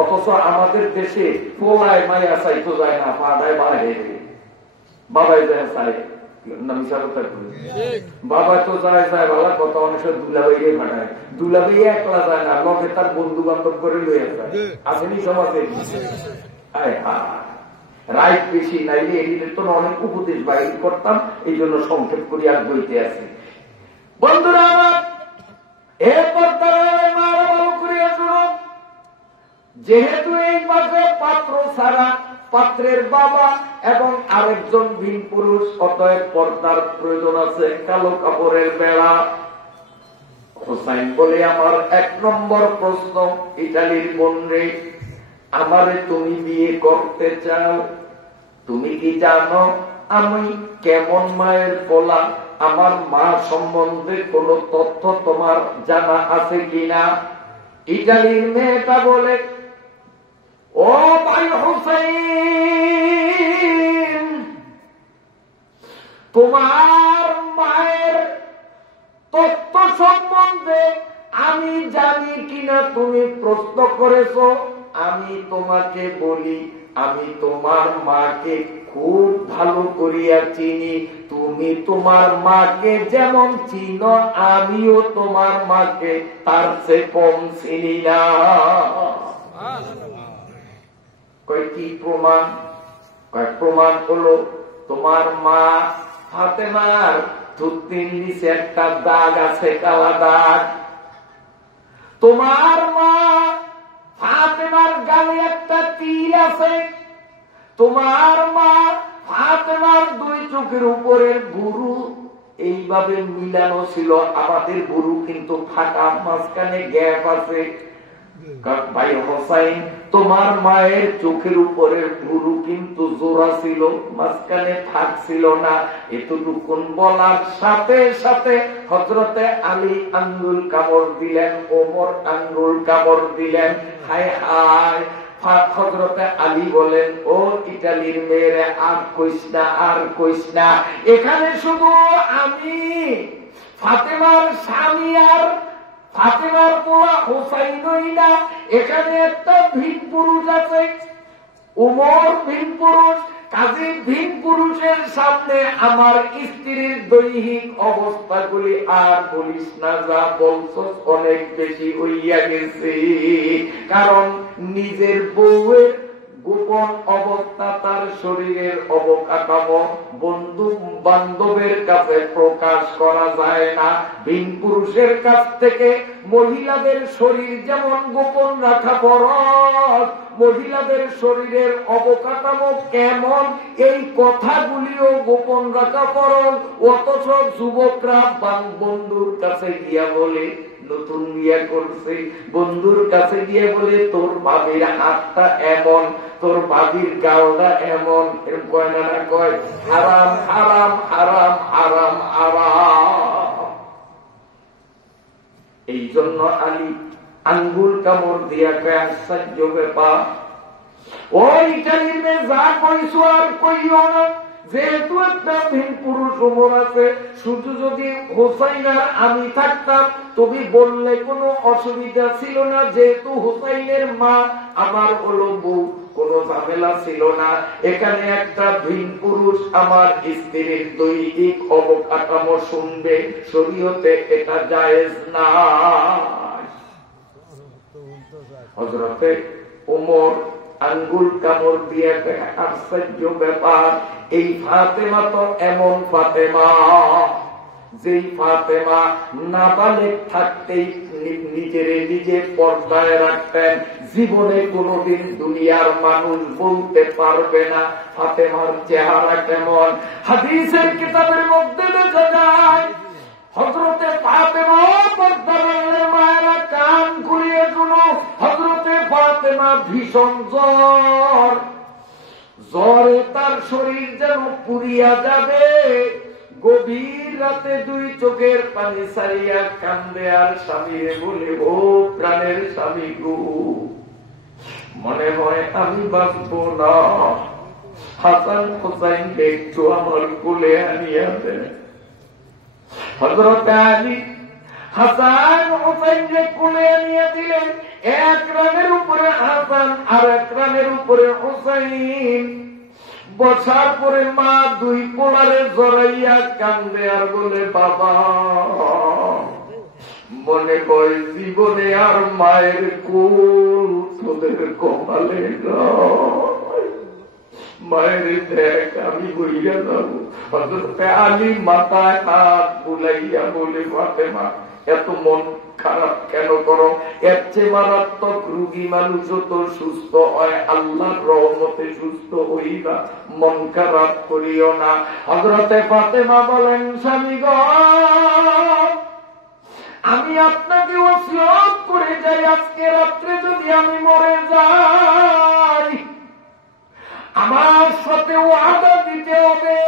অথচ আমাদের দেশে পোলায় মায়া চাইতো যায় না, পাড়ায় বাড়ায় বাবাই যায় চাই না, মিশা কথা বাবা তো যায় ভালো কথা, অনেক সময় দুলাবাইয়ে পাঠায়, দুলাবাই একলা যায় না, লগে তার বন্ধু বান্ধব করে লইয়া যায়, আসেনি সমাজে। রাইট বেশি নাইলে এর তো অনেক উপদেশ বাইর করতাম, এই জন্য সংক্ষেপ করি আর বইতে আছি। বন্ধুরা আমার, এরপর তারা মারা ভালো করিয়া শুনো, যেহেতু এই পাশে পাত্র ছাড়া পাত্রের বাবা এবং আরেকজন ভিন পুরুষ, অতএব পর্দার প্রয়োজন আছে, কালো কাপড়ের বেড়া। হোসাইন বলে, আমার 1 নম্বর প্রশ্ন, ইটালির বোনরে, আমারে তুমি বিয়ে করতে চাও? তুমি কি জানো আমি কেমন মায়ের পোলা? আমার মা সম্বন্ধে কোন তথ্য তোমার জানা আছে কিনা? ইটালির মেয়েটা বলে, ও ভাই হোসেন, তোমার মায়ের তথ্য সম্বন্ধে আমি জানি কিনা তুমি প্রশ্ন করেছো। আমি তোমাকে বলি, আমি তোমার মাকে খুব ভালো করিয়া চিনি। তুমি তোমার মাকে যেমন চিনো, আমিও তোমার মাকে তার চেয়ে কম চিনি না। কয়েকটি প্রমাণ? কয়েক প্রমাণ হলো, তোমার মা ফাতেমার ধুতির নিচে একটা দাগ আছে, কালা দাগ। তোমার মা ফাতেমার গালে একটা তীর আছে। তোমার মা ফাতেমার 2 চোখের উপরের ভুরু এইভাবে মিলানো ছিল, আমাদের ভুরু কিন্তু ফাঁকা, মাঝখানে গ্যাপ আছে। ভাই হোসাইন, তোমার মায়ের চোখের উপরের ভুরু কিন্তু জোড়া ছিল, মাঝখানে ফাঁক ছিল না। এতটুকুন বলার সাথে সাথে হযরতে আলী আঙ্গুল কামড় দিলেন, ওমর আঙ্গুল কামড় দিলেন। হায় হায়, হযরতে আলী বলেন, ও ইটালির মেয়েরা, আর কইস না, আর কইস না। এখানে শুধু আমি, ফাতেমার স্বামী আর ফাতেমার পোলা হোসাইনই না, এখানে একটা ভিন পুরুষ আছে, উমর ভিন পুরুষ। কাজী ভিন পুরুষের সামনে আমার স্ত্রীর দৈহিক অবস্থাগুলি আর বলিস না, যা বলছস অনেক বেশি হইয়া গেছে। কারণ নিজের বউয়ের গোপন অবস্থা, তার শরীরের অবকাঠামো বন্ধু বান্ধবের কাছে প্রকাশ করা যায় না। ভিন পুরুষের কাছ থেকে মহিলাদের শরীর যেমন গোপন রাখা ফরজ, মহিলাদের শরীরের অবকাঠামো কেমন এই কথাগুলিও গোপন রাখা ফরজ। অথচ যুবকরা বন্ধুর কাছে গিয়া বলে, নতুন বিয়ে করছে, বন্ধুর কাছে গিয়ে বলে, তোর ভাবির হাতটা এমন, তোর ভাবির গাওটা এমন। এরকম কয় না, না কয়? হারাম হারাম হারাম হারাম হারাম। এই জন্য আলী আঙ্গুল কামড় দিয়া কয়, আশ্চর্য ব্যাপার, ওই ইটালির মেয়ে যা কইছো আর কইও না। যেহেতু একটা ভিন পুরুষ ওমর আছে, শুধু যদি হোসাইন আর আমি থাকতাম তুমি বললে কোনো অসুবিধা ছিল না। যেহেতু হোসাইনের মা আমার হলো বউ, কোনো ঝামেলা ছিল না। এখানে একটা ভিন পুরুষ আমার স্ত্রীর দৈহিক অবকাঠামো শুনবে, শরীয়তে এটা জায়েজ না। হযরতে ওমর আঙ্গুল কামড় দিয়ে আশ্চর্য ব্যাপার, এই ফাতেমা তো এমন ফাতেমা, যেই ফাতেমা নাবালেগ থাকতেই নিজের নিজে পর্দায় রাখতেন। জীবনে কোনদিন দুনিয়ার মানুষ বলতে পারবে না ফাতেমার চেহারা কেমন। হাদিসের কিতাবের মধ্যে দেখা যায়, হযরতে ফাতেমা, পর্দার মায়েরা কান খুলিয়ে শুনো, হযরতে ফাতেমা ভীষণ জ্বর, জ্বরে তার শরীর যেন পুড়িয়া যাবে। গভীর রাতে দুই চোখের পানি ছাড়িয়া কান্দে আর স্বামীরে বলে, ও প্রাণের স্বামী গো, মনে হয় আমি বাঁচব না, হাসান হোসাইন একটু আমার কোলে আনিয়া দেন। হযরত আলী হাসান হোসাইনকে কোলে আনিয়া দিলেন। এক রানের উপরে হাসান আর এক রানের উপরে হোসাইন। বসার পরে মা দুই পোলারে জড়াইয়া কান্দে আর বলে, বাবা, মনে হয় জীবনে আর মায়ের কোল তোদের কপালে মায়ের দেখ, আমি বইয়া যাব। হযরত আলী মাথায় হাত বুলাইয়া বলে, ফাতেমা, এত মন খারাপ কেন করো? এর চেয়ে মারাত্মক রোগী মানুষ যত সুস্থ হয় আল্লাহর রহমতে সুস্থ হইবা, মন খারাপ করিও না। হযরতে ফাতেমা বলেন, স্বামী গো, আমি আপনাকে ওসিয়ত করে যাই, আজকে রাত্রে যদি আমি মরে যাই আমার সাথে ওয়াদা দিতে হবে,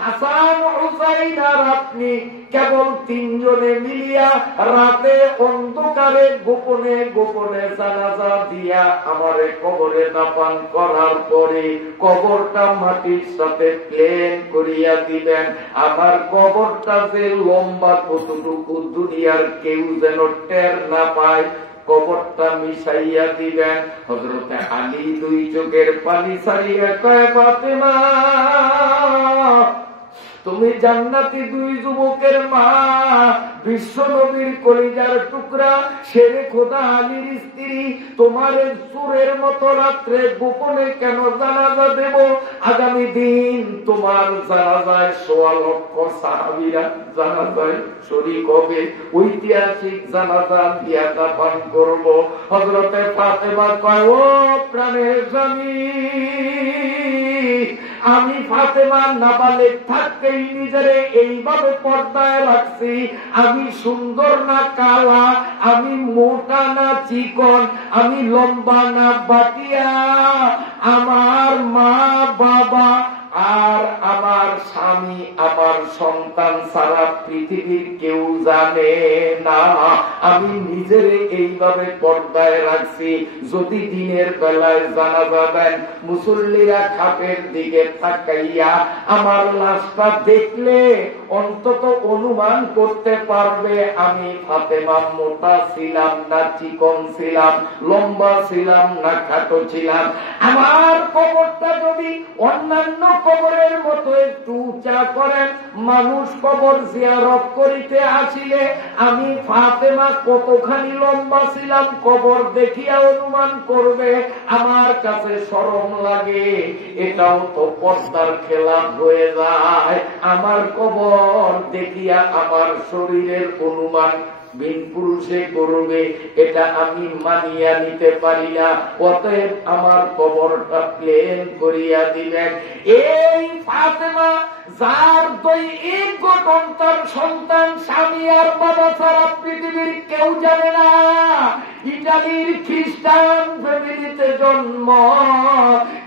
হাসান হোসাইন আর আপনি কেবল তিনজনে মিলিয়া রাতে অন্ধকারে গোপনে গোপনে জানাজা দিয়া আমারে কবরে দাফন করার পরে কবরটা মাটির সাথে প্লেন করিয়া দিবেন। আমার কবরটা যে লম্বা কতটুকু দুনিয়ার কেউ যেন টের না পায়, কবরটা মিশাইয়া দিবেন। হযরতে আলী দুই চোখের পানি ছাড়িয়া কয়, ফাতেমা, তুমি জান্নাতি দুই যুবকের মা, বিশ্ব নবীর কলিজার টুকরা, শেরে খোদা আলীর স্ত্রী, তোমার চোরের মতো রাত্রে গোপনে কেন জানাজা দেব? আগামী দিন তোমার জানাজায় ১.৫ লক্ষ সাহাবীরা জানাজায় শরীক হবে, ঐতিহাসিক জানাজা দিয়া দাফন করব। হযরতে ফাতেমা কয়, ও প্রাণের স্বামী, আমি ফাতেমা নাবালেগ থাকতেই নিজেরে এইভাবে পর্দায় রাখছি। আমি সুন্দর না কালা, আমি মোটা না চিকন, আমি লম্বা না বাটিয়া, আমার মা বাবা আর আমার স্বামী আমার সন্তান ছাড়া পৃথিবীর কেউ জানে না। আমি নিজেরে এইভাবে পর্দায় রাখছি। যদি দিনের বেলায় জানাজা দেন, মুসল্লিরা খাপের দিকে তাকাইয়া আমার লাশটা দেখলে অন্তত অনুমান করতে পারবে আমি ফাতেমা মোটা ছিলাম না চিকন ছিলাম, লম্বা ছিলাম না খাটো ছিলাম। আমার কবরটা যদি অন্যান্য কবরের মতো একটু উঁচা করেন, মানুষ কবর জিয়ারত করিতে আসিলে আমি ফাতেমা কতখানি লম্বা ছিলাম কবর দেখিয়া অনুমান করবে। আমার কাছে শরম লাগে, এটাও তো পর্দার খেলাফ হয়ে যায়। আমার কবর দেখিয়া আমার শরীরের অনুমান বিন পুরুষে করবে, এটা আমি মানিয়া নিতে পারি না। অতএব আমার কবরটা প্লেন করিয়া দিবেন। এই ফাতেমা, যার দৈহিক গঠন তার সন্তান স্বামী আর বাবা ছাড়া পৃথিবীর কেউ জানে না, ইটালির খ্রিস্টান ফ্যামিলিতে জন্ম,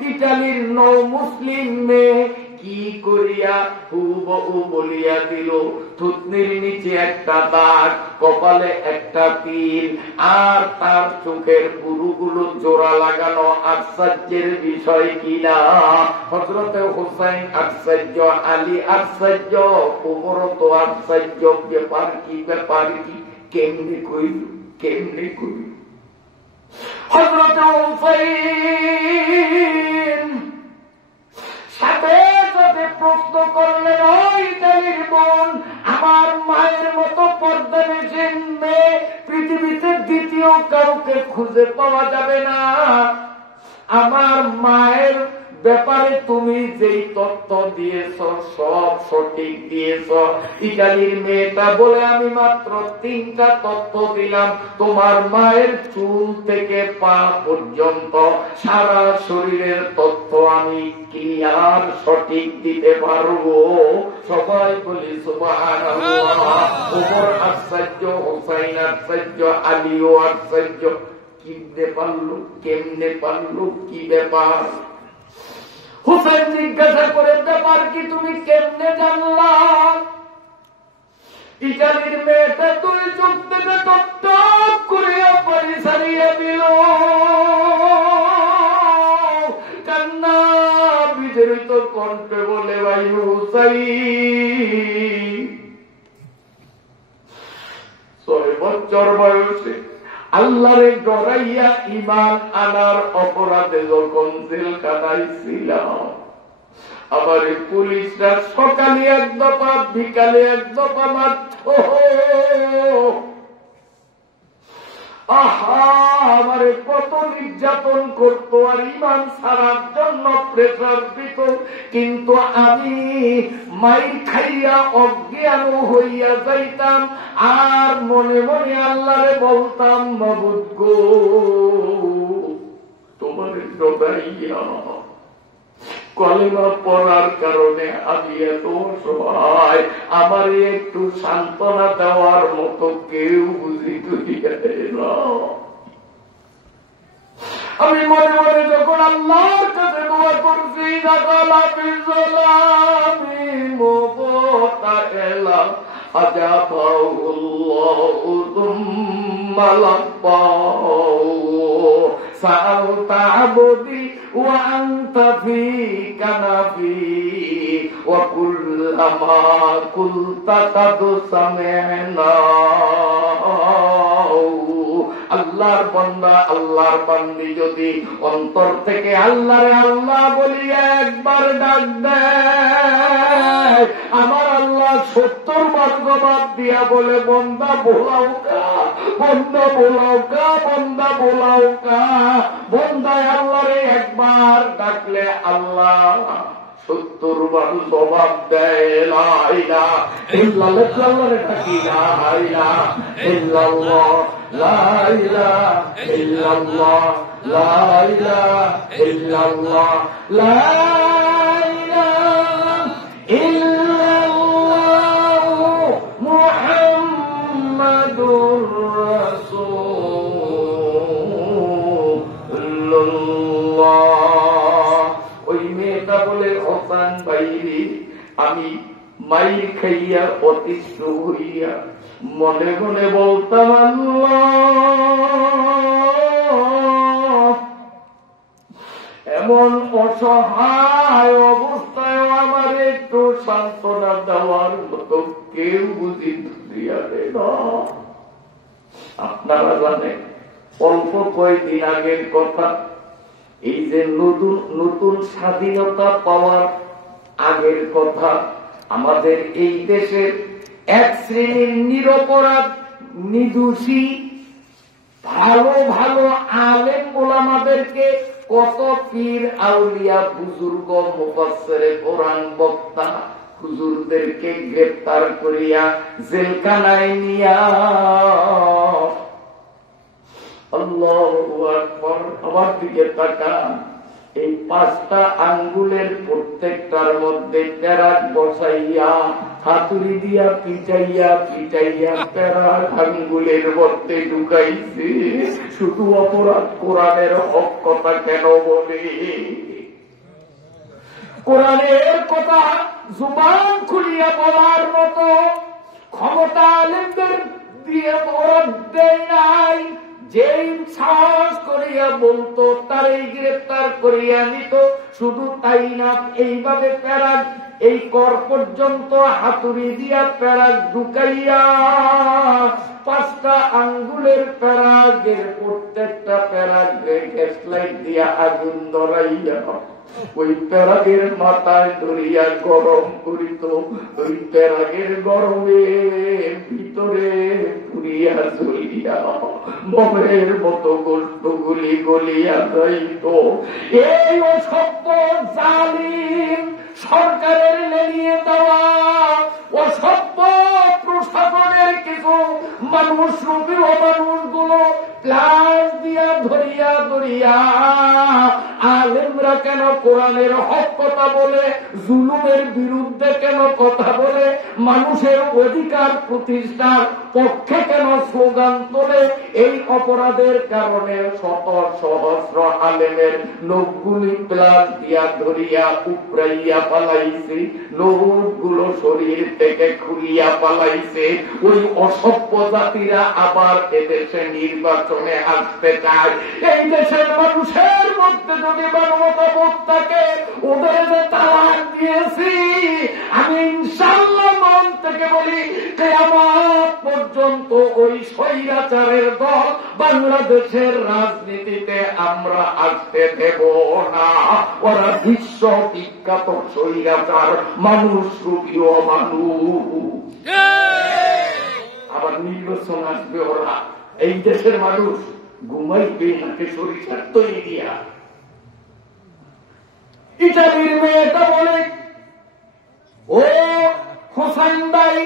ইটালির নৌ মুসলিম মেয়ে কি করিয়া হুবহু বলিয়া দিল। থুতনির নিচে একটা দাগ, কপালে একটা তিল, আর তার চোখের পুরুগুলো জোড়া লাগানো। আশ্চর্যের বিষয় কিনা, হযরতে হোসেন আশ্চর্য, আলী আশ্চর্য, ওমরও তো আশ্চর্য। ব্যাপার কি, ব্যাপার কি, কেমনি কইল, কেমনি কইল? হযরতে হোসেন সাথে সাথে প্রশ্ন করলেন, ওই ইটালির বোন, আমার মায়ের মতো পর্দা নিশীন মেয়ে পৃথিবীতে দ্বিতীয় কাউকে খুঁজে পাওয়া যাবে না। আমার মায়ের ব্যাপারে তুমি যেই তথ্য দিয়েছ সব সঠিক দিয়েছ। ইটালির মেয়েটা বলে আমি মাত্র 3টা তথ্য দিলাম। তোমার মায়ের চুল থেকে পা পর্যন্ত সারা শরীরের তথ্য আমি ক্লিয়ার সঠিক দিতে পারবো। সবাই বলি সুবহানাল্লাহ। ওমর আশ্চর্য, হোসাইন আশ্চর্য, আলীও আশ্চর্য। কিমনে পারলো, কেমনে পারলো, কি ব্যাপার? হুসেন জিজ্ঞাসা করে, ব্যাপার কি, তুমি কেমনে জানলা? ইটালির মেয়েটা দুই চোখ থেকে টপ করিয়া পানি ছাড়িয়ে দিল, কান্না বিজড়িত কণ্ঠে বলে, ভাই হুসাইন, 6 বছর বয়সে আল্লাহরে ডরাইয়া ঈমান আনার অপরাধে যখন জেলখানায় ছিলাম, আমার পুলিশরা সকালে এক দফা বিকালে এক দফা মারত। আহা, আমারে কত নির্যাতন করত আর ঈমান ছাড়ার জন্য প্রেসার দিত, কিন্তু আমি মাইর খাইয়া অজ্ঞান হইয়া যাইতাম আর মনে মনে আল্লাহরে বলতাম, মাবুদ গো, তোমার ডরাইয়া কলেমা পড়ার কারণে আমি এত অসহায়, আমার একটু সান্ত্বনা দেওয়ার মতো কেউ বুঝি তুলিয়া না। আমি মনে মনে যখন আল্লাহর কাছে দোয়া করছি, وأنت في كنفي وكلما قلت قد سمعنا। আল্লাহর বান্দা আল্লাহর বান্দি যদি অন্তর থেকে আল্লাহরে আল্লাহ বলিয়া একবার ডাক দেয়, আমার আল্লাহ 70 বার জবাব দিয়া বলে, বন্দা বোলাও কা, বন্দা বোলাও কা, বন্দা বোলাও কা। বন্দায় আল্লাহরে একবার ডাকলে আল্লাহ 70 বার জবাব দেয়। লা ইলাহা ইল্লাল্লাহ, ডাকি লা ইলাহা ইল্লাল্লাহ, লা ইলাহা ইল্লাল্লাহ, লা ইলাহা ইল্লাল্লাহ, লা ইলাহা ইল্লাল্লাহ মুহাম্মাদুর রাসূলুল্লাহ। ওই মেয়েটা বলে, ওসান ভাইরি, আমি মাইর খাইয়া অতিষ্ঠ হইয়া মনে মনে বলতাম, আল্লাহ, এমন অসহায় অবস্থায় আমার একটু সান্ত্বনা দেওয়ার মতো কেউ বুঝি দিয়া দেয় না। আপনারা জানেন, অল্প কয়েকদিন আগের কথা, এই যে নতুন স্বাধীনতা পাওয়ার আগের কথা, আমাদের এই দেশের এক শ্রেণীর নিরপরাধ নিদোষী ভালো ভালো আলেম ওলামাদেরকে কত পীর আউলিয়া বুজুর্গ মুফাসসিরে কোরআন বক্তা হুজুরদেরকে গ্রেফতার করিয়া জেলখানায় নিয়া, আল্লাহু আকবার, আমার দিকে তাকান, এই 5টা আঙ্গুলের প্রত্যেকটার মধ্যে প্যারাক বসাইয়া হাতুড়ি দিয়া পিটাইয়া পিটাইয়া প্যারাক আঙ্গুলের মধ্যে ঢুকাইছে। শুধু অপরাধ কোরআনের হক কথা কেন বলে? কোরআনের কথা জুবান খুলিয়া বলার মতো ক্ষমতা আলেমদের দিয়ে বরাদ দেয় নাই। যেই সাহস করিয়া বলতো তারই গ্রেফতার করিয়া নিত। শুধু তাই না, এইভাবে প্যারাক এই কর পর্যন্ত হাতুড়ি দিয়া প্যারাক ঢুকাইয়া 5টা আঙ্গুলের প্যারাকের প্রত্যেকটা প্যারাকে গ্যাসলাইট দিয়া আগুন ধরাইয়া ওই প্যারাকের মাথায় ধরিয়া গরম করিত। ওই প্যারাকের গরমে ভিতরে পুরিয়া জ্বলিয়া মমের মতো গোষ্ঠ গুলি গলিয়া যাইত। এই অসভ্য জালিম সরকারের লেলিয়ে দেওয়া অসভ্য প্রশাসনের কিছু মানুষ রূপী অমানুষগুলো প্লাস দিয়া ধরিয়া ধরিয়া আলেমরা কেন কোরআনের হক কথা বলে, জুলুমের বিরুদ্ধে কেন কথা বলে, মানুষের অধিকার প্রতিষ্ঠার পক্ষে কেন স্লোগান তোলে, এই অপরাধের কারণে শত সহস্র আলেমের লোকগুলি প্লাস দিয়া ধরিয়া উপরাইয়া পালাইছে, লোকগুলো শরীর থেকে খুলিয়া পালাইছে। ওই অসভ্য জাতিরা আবার এদেশে নির্বাচনে আসতে চায়। এই দেশের মানুষের মধ্যে যদি মানবতা বোধ থাকে, ওদের যে তালাক দিয়েছি, আমি ইনশাআল্লাহ মন থেকে বলি কিয়ামত পর্যন্ত ওই স্বৈরাচারের দল বাংলাদেশের রাজনীতিতে আমরা আসতে দেব না। ওরা বিশ্ব বিখ্যাত স্বৈরাচার, মানুষ রূপীয় মানুষ। আবার নির্বাচন আসবে, ওরা এই দেশের মানুষ ঘুমাইবে নাকি সরিষার তৈরি দিয়া। ইটালির মেয়েটা বলে, ও হোসেন ভাই,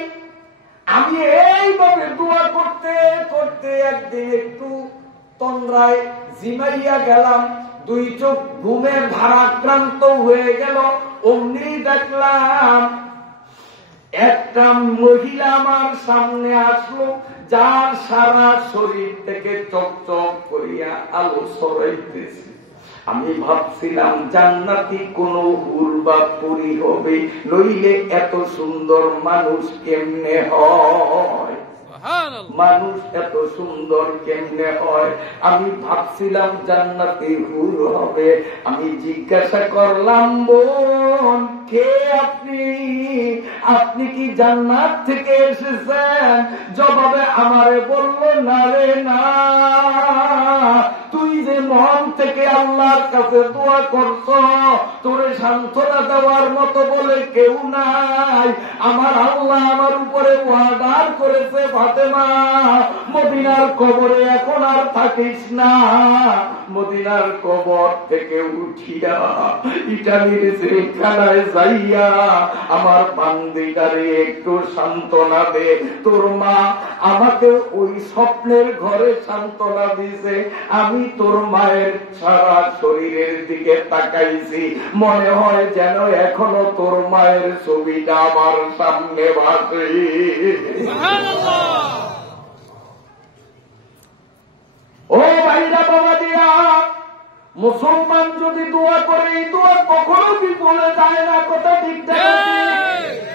আমি এইভাবে দোয়া করতে করতে একদিন একটু তন্দ্রায় জিমাইয়া গেলাম, দুই চোখ ঘুমে ভারাক্রান্ত হয়ে গেল। অমনি দেখলাম একটা মহিলা আমার সামনে আসলো, যার সারা শরীর থেকে চকচক করিয়া আলো সরাইতেছে। আমি ভাবছিলাম জান্নাতি কোন হুর বা পরি হবে, নইলে এত সুন্দর মানুষ কেমনে হয়, মানুষ এত সুন্দর কেমনে হয়। আমি ভাবছিলাম জান্নাতি হুর হবে। আমি জিজ্ঞাসা করলাম, বোন কে আপনি, আপনি কি জান্নাত থেকে এসেছেন? জবাবে আমারে বলল, না রে না, তুই যে মন থেকে আল্লাহর কাছে দোয়া করছ, তোরে সান্ত্বনা দেওয়ার মতো বলে কেউ নাই। আমার আল্লাহ আমার উপরে ওয়াদা করেছে, ফাতেমা মদিনার কবরে এখন আর থাকিস না, মদিনার কবর থেকে উঠিয়া ইটালির জেলখানায় যাইয়া আমার বান্দিটারে একটু সান্ত্বনা দে। তোর মা আমাকে ওই স্বপ্নের ঘরে সান্ত্বনা দিছে, আমি তোর মায়ের সারা শরীরের দিকে তাকাইছি, মনে হয় যেন এখনো তোর মায়ের ছবিটা আমার সামনে ভাসে। ও ভাইরা বাবা দিয়া, মুসলমান যদি দোয়া করে, এই দোয়া কখনো বিফলে যায় না, কথা ঠিক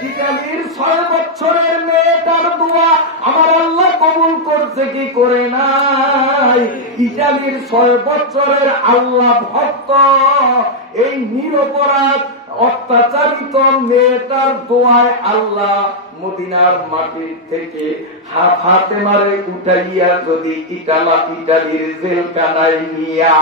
ইটালির 6 বছরের মেয়েটার দোয়া আমার আল্লাহ কবুল করছে কি করে নাই? ইটালির 6 বছরের আল্লাহ ভক্ত এই নিরপরাধ অত্যাচারিত মেয়েটার দোয়ায় আল্লাহ মদিনার মাটির থেকে ফাতেমারে উঠাইয়া যদি ইটালির জেলখানায় নিয়া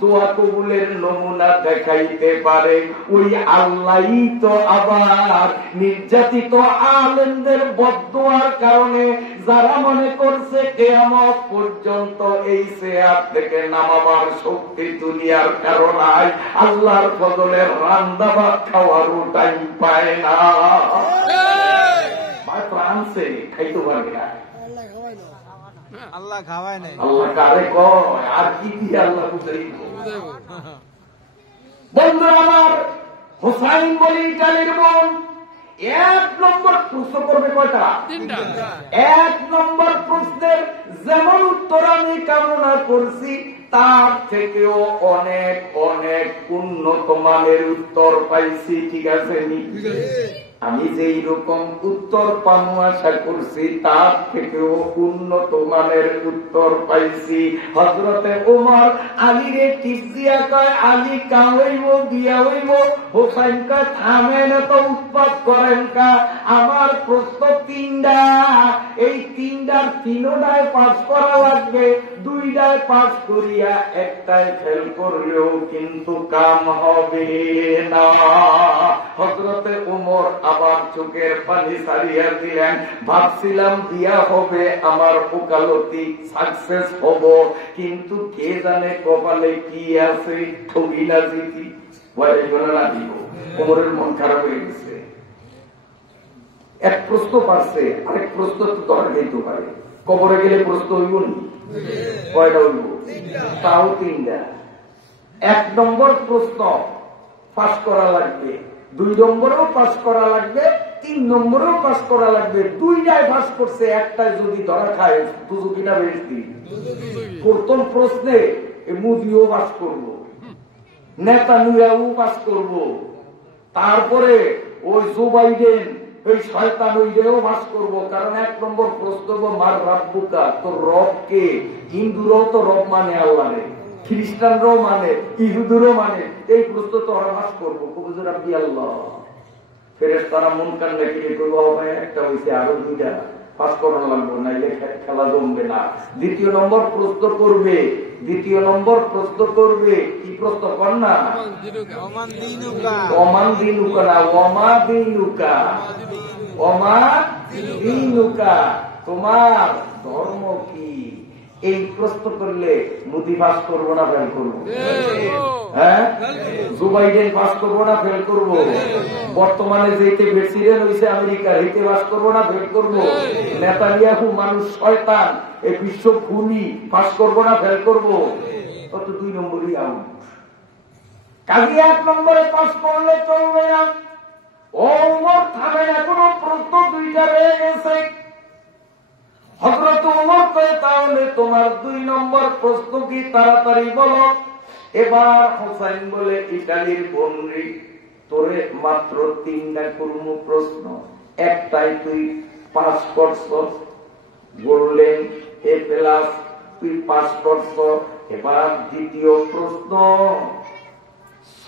দোয়া কবুলের নমুনা দেখাইতে পারে, ওই আল্লাহই তো আবার নির্যাতিত আলেমদের বদদোয়ার কারণে যারা মনে করছে কিয়ামত পর্যন্ত এই চেয়ার থেকে নামাবার শক্তি দুনিয়ার কারণে আল্লাহর ফজলের রান্দা ভাত খাওয়ারও টাইম পায় না, আনছে খাইতে পারবে না, আল্লাহ খাওয়ায় নাই, আল্লাহ কারে কয় আর কি দিয়ে আল্লাহ বুঝাইব। বন্ধুরা আমার, হোসাইন বলি ইটালির বোন 1 নম্বর প্রশ্ন করবে কয়টা? 1 নম্বর প্রশ্নের যেমন উত্তর আমি কামনা করছি, তার থেকেও অনেক অনেক উন্নত মানের উত্তর পাইছি। ঠিক আছে নি? আমি যেই রকম উত্তর পাবো আশা করছি, তার থেকেও উন্নত মানের উত্তর পাইছি। হযরতে ওমর আলীরে টিপ দিয়া কয়, আলী কা হইব বিয়া হইব, হোসাইন কা থামেন তো উৎপাত করেন কা, আমার প্রশ্ন 3টা, এই 3টার 3টায় পাস করা লাগবে, 2টায় পাস করিয়া 1টায় ফেল করলেও কিন্তু কাম হবে না। হযরতে ওমর আবার চোখের পানি ছাড়িয়া দিলেন, ভাবছিলাম বিয়া হবে, আমার ওকালতি সাকসেস হব, কিন্তু কে জানে কপালে কি আছে, ঠগি না জিতি, না দিব। ওমরের মন খারাপ হয়ে গেছে। এক প্রশ্ন পাচ্ছে, আরেক প্রশ্ন তো ধরে দিতে পারে, কবরে গেলে প্রশ্ন হইব নি? কয়টা হইব? তাও 3টা। 1 নম্বর প্রশ্ন, পাস করা লাগবে, 2 নম্বরেও পাস করা লাগবে, 3 নম্বরেও পাস করা লাগবে। 2টায় পাস করছে, একটাই যদি ধরা খায় দুজকিনা বেশি। প্রথম প্রশ্নে মোদিও পাস করবো, নেতানিয়াহু পাস করবো, তারপরে ওই জো বাইডেন ওই শয়তান ওইটাও পাস করবো। কারণ 1 নম্বর প্রশ্ন মার রাব্বুকা, তোর রব কে? হিন্দুরাও তো রব মানে আল্লাহ, খ্রিস্টানরাও মানে, ইহুদিরও মানে। এই প্রশ্ন তো ওরা পাস করবো। হুজুর রাব্বি আল্লাহ, ফেরেশতারা মন কান রেখে করবো, একটা হয়েছে আরো 2টা পাস করানো লাগবো, নাইলে খেলা জমবে না। 2য় নম্বর প্রশ্ন করবে, 2য় নম্বর প্রশ্ন করবে। কি প্রশ্ন কর না? ওমান দিনুকা না, ওমা দিনুকা, ওমা দিনুকা, তোমার ধর্ম কি? এই প্রশ্ন করলে মোদি পাস করবো না ফেল করবো? হ্যাঁ, জো বাইডেন পাস করবো না ফেল করবো? বর্তমানে যেতে প্রেসিডেন্ট হয়েছে আমেরিকার, হেঁটে পাস করবো না ফেল করবো? নেতানিয়াহু মানুষ শয়তান, এই বিশ্ব খুনি, পাস করবো না ফেল করবো? কত 2 নম্বরই আউট। কাজে 1 নম্বরে পাস করলে চলবে না। ও উমর থামে, এখনো প্রশ্ন 2টা রয়ে গেছে। হযরত ওমর কয়, তাহলে তোমার 2 নম্বর প্রশ্ন কি? তাড়াতাড়ি বলো। এবার হোসেন বলে, ইটালির বন্দি, তোরে মাত্র 3টা করম প্রশ্ন, একটাই তুই পাস করছ। বললেন A+, তুই পাস করছ। এবার 2য় প্রশ্ন,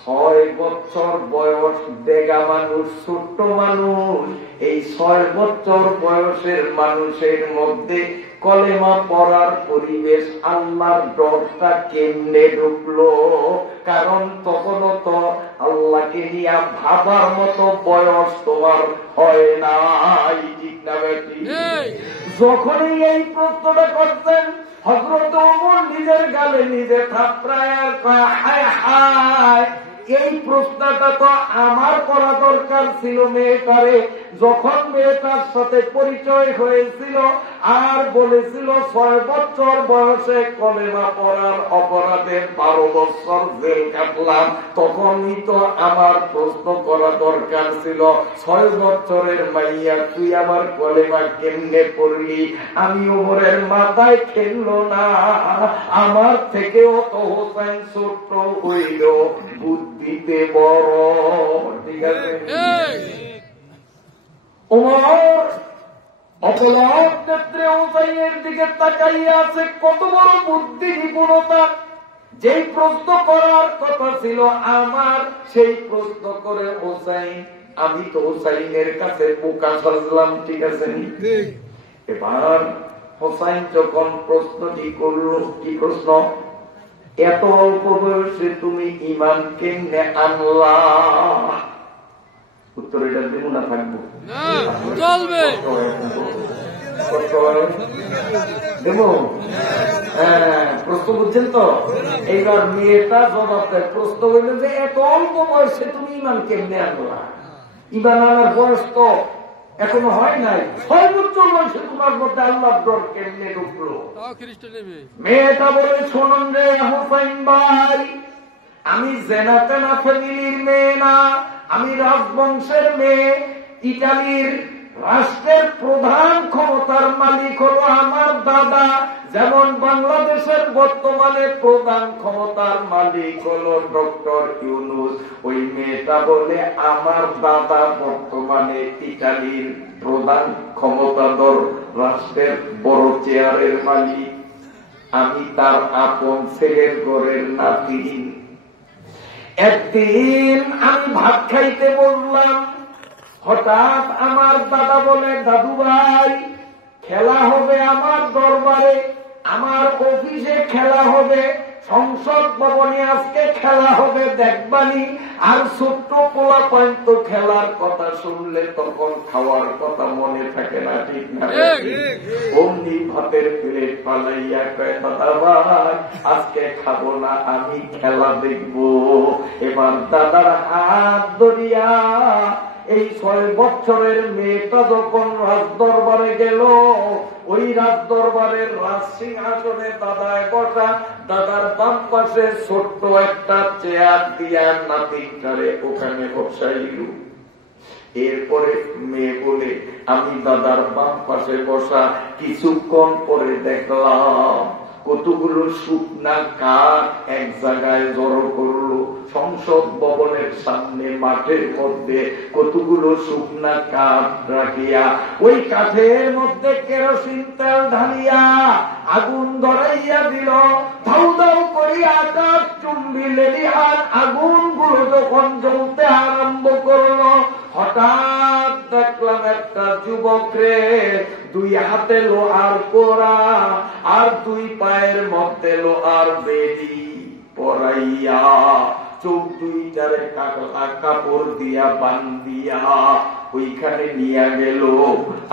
6 বছর বয়স, দেগা মানুষ, ছোট্ট মানুষ, এই 6 বছর বয়সের মানুষের মধ্যে কলেমা পড়ার পরিবেশ, আল্লাহর ডরটা কেমনে ঢুকলো? কারণ তখনও তো আল্লাহকে নিয়ে ভাবার মতো বয়স তোমার হয় নাই, ঠিক না বেটি? যখনই এই প্রশ্নটা করতেন, হযরত ওমর নিজের গালে নিজে থাপড়ায় আর কয়, হায় হায়, এই প্রশ্নটা তো আমার করা দরকার ছিল মেয়েটারে। যখন মেয়েটার সাথে পরিচয় হয়েছিল আর বলেছিল 6 বছর বয়সে কলেমা পড়ার অপরাধে 12 বছর জেল কাটলাম, তখনই তো আমার প্রশ্ন করা দরকার ছিল, 6 বছরের মাইয়া তুই আমার কলেমা কেমনে পড়লি? আমি ওমরের মাথায় খেললো না, আমার থেকেও তো হোসেন ছোট্ট হইল, বুদ্ধিতে বড়, ঠিক আছে? ওমর অপরাধ ক্ষেত্রে হোসেনের দিকে তাকাইয়া আছে, কত বড় বুদ্ধি নিপুণতা। যেই প্রশ্ন করার কথা ছিল আমার, সেই প্রশ্ন করে হোসেন, আমি তো হোসেনের কাছে বোকা সাজলাম, ঠিক আছে? এবার হোসেন যখন প্রশ্নটি করলো, কি প্রশ্ন? এত অল্প বয়সে তুমি ঈমান কেমনে আনলা? উত্তর এটা দেব না, থাকবো দেব? প্রশ্ন বুঝছেন তো? এইবার মেয়েটা জবাব দেয়, প্রশ্ন হইল যে এত অল্প বয়সে তুমি ঈমান কেমনে আনলা? ঈমান আনার বয়স তো এখনো হয় নাই, 6 বছর বয়সে তোমার মধ্যে আল্লাহর ডর কেমনে ঢুকলো? মেয়েটা বলে, শোনুন রে হোসেন ভাই, আমি জেনা তেনা ফ্যামিলির মেয়ে না, আমি রাজবংশের মেয়ে। ইটালির রাষ্ট্রের প্রধান ক্ষমতার মালিক হলো আমার দাদা, যেমন বাংলাদেশের বর্তমানে প্রধান ক্ষমতার মালিক হলো ডক্টর ইউনূস। ওই মেয়েটা বলে, আমার দাদা বর্তমানে ইটালির প্রধান ক্ষমতাধর রাষ্ট্রের বড় চেয়ারের মালিক, আমি তার আপন ছেলের ঘরের নাতি। একদিন আমি ভাত খাইতে বললাম, হঠাৎ আমার দাদা বলে, দাদু ভাই, খেলা হবে আমার দরবারে, আমার অফিসে খেলা হবে, সংসদ ভবনে আজকে খেলা হবে, দেখবানি। আর ছোট্ট পোলা পর্যন্ত খেলার কথা শুনলে তখন খাওয়ার কথা মনে থাকে না, ঠিক না? অমনি ভাতের প্লেট পালাইয়া কয়, দাদা ভাই আজকে খাবো না, আমি খেলা দেখবো। এবার দাদার হাত ধরিয়া এই 6 বছরের মেয়েটা যখন রাজদরবারে গেল, ওই রাজদরবারের রাজ সিংহাসনে দাদায় বসা, দাদার বাম পাশে ছোট্ট একটা চেয়ার দিয়া নাতিটারে ওখানে বসাইল। এরপরে মেয়ে বলে, আমি দাদার বাম পাশে বসা, কিছুক্ষণ পরে দেখলাম কতগুলো শুকনা কাঠ এক জায়গায় জড়ো করলো। সংসদ ভবনের সামনে মাঠের মধ্যে কতগুলো শুকনা কাঠ রাখিয়া ওই কাঠের মধ্যে কেরোসিন তেল ঢালিয়া আগুন ধরাইয়া দিল। ধাউ ধাউ করিয়া কাঠ চুম্বি লেলিহান আগুন গুলো যখন জ্বলতে আরম্ভ করলো, হঠাৎ দেখলাম একটা যুবক রে 2 হাতে লোহার কোড়া আর 2 পায়ের মধ্যে লোহার বেড়ি পরাইয়া, চোখ 2টারে কাপড় দিয়া বান্ধিয়া ওইখানে নিয়ে গেল,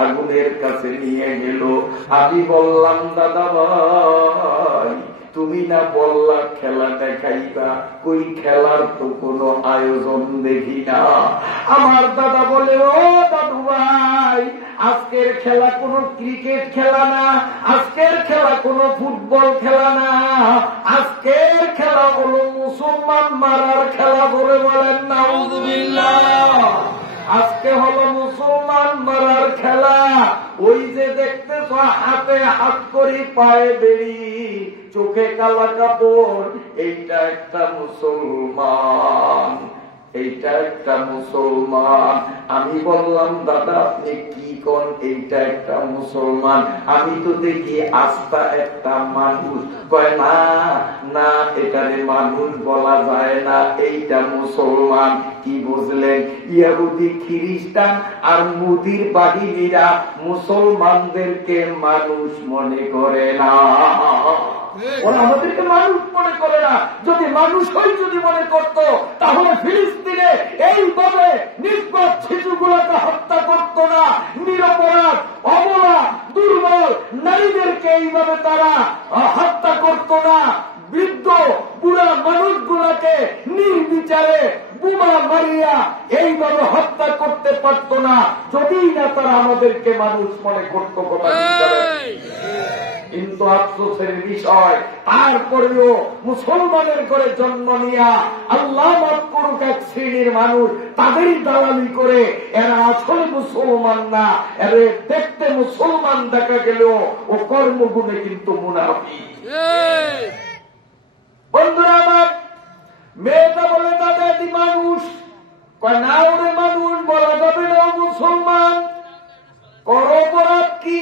আগুনের কাছে নিয়ে গেল। আমি বললাম, দাদা ভাই তুমি না বললা খেলা দেখাইবা, কই খেলার তো কোনো আয়োজন দেখি না। আমার দাদা বলে, ও দাদু ভাই আজকের খেলা কোনো ক্রিকেট খেলা না, আজকের খেলা কোনো ফুটবল খেলা না, আজকের খেলা হলো মুসলমান মারার খেলা। বলে বলেন নাউযুবিল্লাহ। আজকে হলো মুসলমান মারার খেলা। ওই যে দেখতেছ হাতে হাত করি, পায়ে বেড়ি, চোখে কালা কাপড়, এইটা একটা মুসলমান, এইটা একটা মুসলমান। আমি বললাম, দাদা আপনি কি কোন এইটা একটা মুসলমান? আমি তো দেখি আস্থা একটা মানুষ। কয় না না, এটারে মানুষ বলা যায় না, এইটা মুসলমান। কি বুঝলেন? ইহুদি খ্রিস্টান আর মুদির বাহিনীরা মুসলমানদেরকে মানুষ মনে করে না, ওরা আমাদেরকে মানুষ মনে করে না। যদি মানুষ হয়ে যদি মনে করত, তাহলে ফিলিস্তিনে এইভাবে নিষ্পাপ শিশুগুলোকে হত্যা করত না, নিরপরাধ অবলা দুর্বল নারীদেরকে এইভাবে তারা হত্যা করত না, বৃদ্ধ বুড়া মানুষগুলাকে নির্বিচারে বোমা মারিয়া এইভাবে হত্যা করতে পারত না, যদি না তারা আমাদেরকে মানুষ মনে করত। কথা কিন্তু আফসোসের বিষয়, তারপরেও মুসলমানের ঘরে জন্ম নিয়া আল্লাহ মাফ করুক এক শ্রেণীর মানুষ তাদেরই দালালি করে, এরা আসলে মুসলমান না, এরা দেখতে মুসলমান দেখা গেলেও ও কর্মগুণে কিন্তু মুনাফিক। বন্ধুরা আমার, মেয়েটা বলে, দাদা এটি মানুষ। কয় না ওরে মানুষ বলা যাবে না, মুসলমান। কর অপরাধ কি?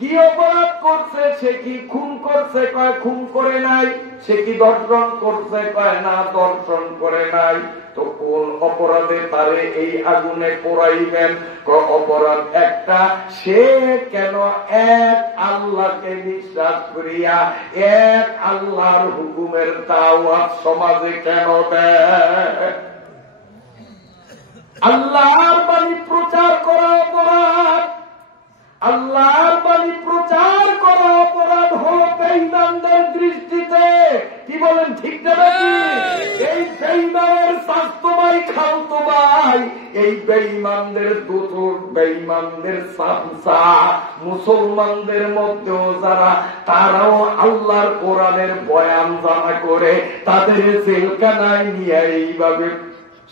কি অপরাধ করছে? সে কি খুন করছে? কয় খুন করে নাই। সে কি দর্শন করছে? কয় না দর্শন করে নাই। তো কোন অপরাধে তারে এই আগুনে পোড়াইবেন? অপরাধ একটা, সে কেন এক আল্লাহকে বিশ্বাস করিয়া এক আল্লাহর হুকুমের দাওয়াত সমাজে কেন দেয়? আল্লাহর বাণী প্রচার করা অপরাধ, আল্লাহর বাণী প্রচার করা অপরাধ হলো বেঈমানদের দৃষ্টিতে। কি বলেন, ঠিক না? এই বেঈমানের স্বাস্থ্য ভাই, খালতো ভাই, এই বেঈমানদের দোসর, বেঈমানদের সামসা মুসলমানদের মধ্যেও যারা, তারাও আল্লাহর কোরআনের বয়ান জানা করে তাদের জেলখানায় নিয়ে এইভাবে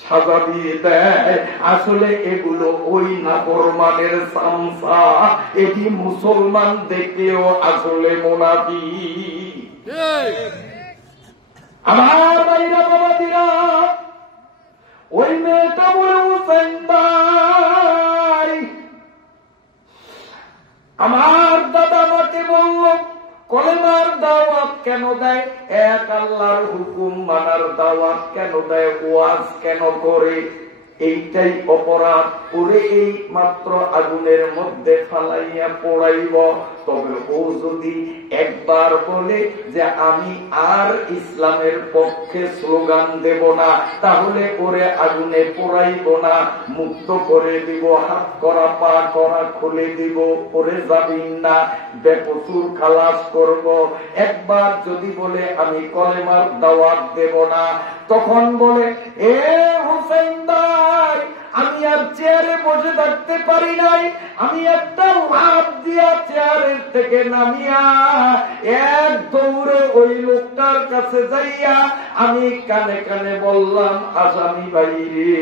সাজা দিয়ে দেয়। আসলে এগুলো ওই নাফরমানের সামসা, এটি মুসলমান দেখেও আসলে মুনাফিক। আমার ভাইরা বাবাদিরা, ওই মেয়েটা বলে, হোসেন ভাই আমার দাদা আমাকে বলল কলেমার দাওয়াত কেন দেয়, এক আল্লাহর হুকুম মানার দাওয়াত কেন দেয়, ওয়াজ কেন করে? এইটাই অপরাধ করে এই মাত্র আগুনের মধ্যে ফালাইয়া পোড়াইব। তবে ও যদি একবার বলে যে আমি আর ইসলামের পক্ষে স্লোগান দেব না, তাহলে ওরে আগুনে পোড়াইব না, মুক্ত করে দিব, হাত করা পা করা খুলে দিব, ওরে যাবিন না, বেকসুর খালাস করব। একবার যদি বলে আমি কলেমার দাওয়াত দেব না, তখন বলে, এ হোসেন ভাই আমি আর চেয়ারে বসে থাকতে পারি নাই, আমি একটা লাফ দিয়া চেয়ারের থেকে নামিয়া এক দৌড়ে ওই লোকটার কাছে যাইয়া আমি কানে কানে বললাম, আসামি ভাই রে,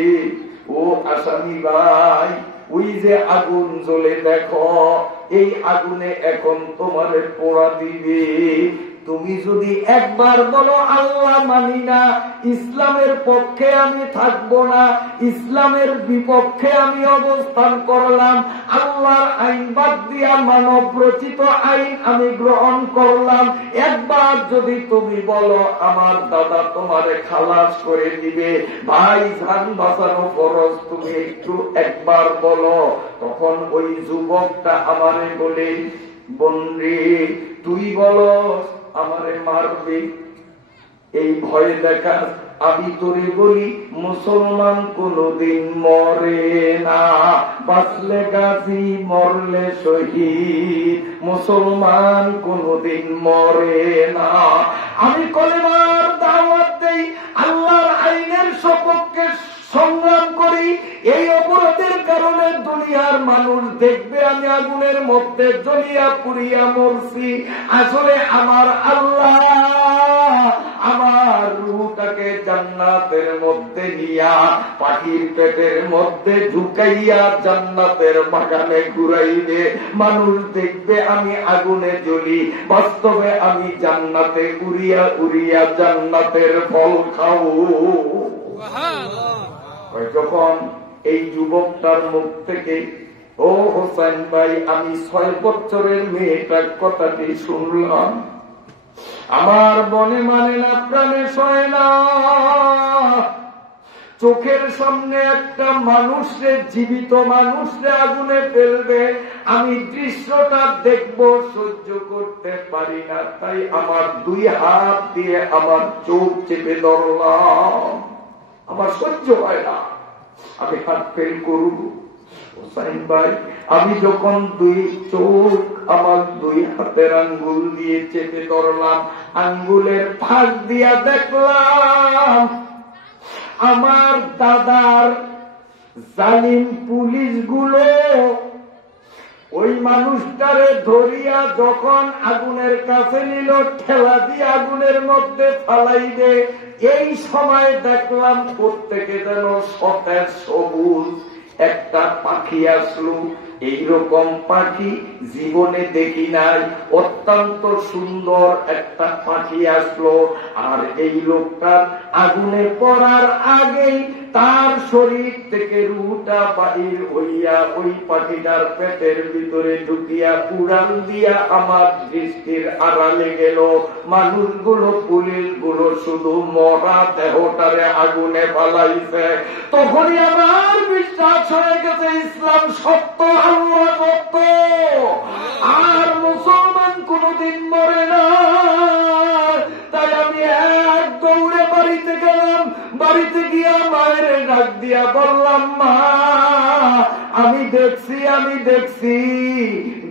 ও আসামি ভাই, ওই যে আগুন জ্বলে দেখো, এই আগুনে এখন তোমারে পোড়া দিবে। তুমি যদি একবার বলো আল্লাহ মানি না, ইসলামের পক্ষে আমি থাকবো না, ইসলামের বিপক্ষে আমি অবস্থান করলাম, আল্লাহর আইন বাদ দিয়া মানব রচিত আইন আমি গ্রহণ করলাম, একবার যদি তুমি বলো আমার দাদা তোমারে খালাস করে দিবে, ভাই জান বাঁচানো ফরজ, তুমি একটু একবার বলো। তখন ওই যুবকটা আমারে বলে, বন্দি তুই বলো আমারে মারবে, এই ভয় দেখা, আমি তোরে বলি মুসলমান কোনদিন মরে না, বাঁচলে গাজী মরলে শহীদ, মুসলমান কোনদিন মরে না। আমি কলেমার দাওয়াত দেই, আল্লাহর আইনের সপক্ষে সংগ্রাম করি, এই অপরাধের কারণে দুনিয়ার মানুষ দেখবে আমি আগুনের মধ্যে জ্বলিয়া পুড়িয়া মরছি, আসলে আমার আল্লাহ আমার রূহটাকে জান্নাতের মধ্যে নিয়া পাখির পেটের মধ্যে ঢুকাইয়া জান্নাতের বাগানে ঘুরাইবে, মানুষ দেখবে আমি আগুনে জ্বলি, বাস্তবে আমি জান্নাতে উড়িয়া উড়িয়া জান্নাতের ফল খাও। যখন এই যুবকটার মুখ থেকে, ও হোসেন ভাই, আমি 6 বছরের মেয়েটার কথাটি শুনলাম, আমার মনে মানে না, প্রাণে সয় না, চোখের সামনে একটা মানুষরে, জীবিত মানুষরে আগুনে ফেলবে, আমি দৃশ্যটা দেখব, সহ্য করতে পারি না, তাই আমার 2 হাত দিয়ে আমার চোখ চেপে ধরলাম, আমার সহ্য হয় না, আমি হাত ফেল করব। হোসেন ভাই, আমি যখন 2 চোখ আমার 2 হাতের আঙ্গুল দিয়ে চেপে ধরলাম, আঙ্গুলের ফাঁক দিয়া দেখলাম আমার দাদার জালিম পুলিশগুলো ওই মানুষটারে ধরিয়া যখন আগুনের কাছে নিল, ঠেলা দিয়ে আগুনের মধ্যে ফালাইবে, এই সময় দেখলাম প্রত্যেকে যেন সতেজ সবুজ একটা পাখি আসলো, এইরকম পাখি জীবনে দেখি নাই, অত্যন্ত সুন্দর একটা পাখি আসলো, আর এই লোকটার আগুনে পড়ার আগেই তার শরীর থেকে রুহটা বাহির হইয়া ওই পাখিটার পেটের ভিতরে ঢুকিয়া উড়াল দিয়া আমার দৃষ্টির আড়ালে গেল। মানুষগুলো, পুলিশগুলো শুধু মরা দেহটারে আগুনে পালাইছে। তখনই আমার বিশ্বাস হয়ে গেছে ইসলাম সত্য, আল্লাহ সত্য, আর মুসলমান কোনদিন মরে না। তাই আমি এক দৌড়ে বাড়িতে গেলাম, বাড়িতে গিয়া মায়ের ডাক দিয়া বললাম, মা আমি দেখছি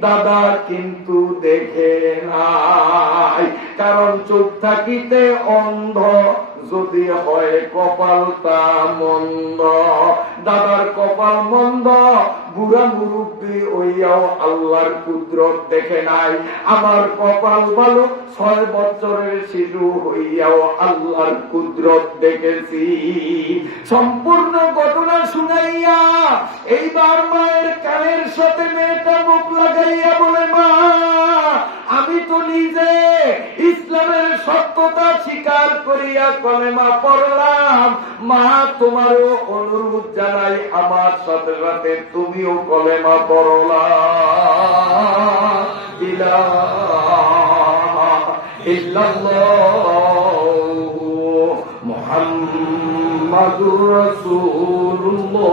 দাদা কিন্তু দেখে নাই, কারণ চোখ থাকিতে অন্ধ, যদি হয় কপালটা মন্দ। দাদার কপাল মন্দ, বুড়া মুরব্বী হইয়াও আল্লাহর কুদরত দেখে নাই, আমার কপাল ভালো, 6 বছরের শিশু হইয়াও আল্লাহর কুদরত দেখেছি। সম্পূর্ণ ঘটনা শুনাইয়া এইবার মায়ের কানের সাথে মেয়েটা মুখ লাগাইয়া বলে, মা আমি তো নিজে ইসলামের সত্যতা স্বীকার করিয়া কলেমা পড়লাম, মা তোমারও অনুরোধ জানাই আমার সাথে সাথে তুমিও কলেমা পড়লা, ইলাহা ইল্লাল্লাহু মুহাম্মাদুর রাসূলুল্লাহ।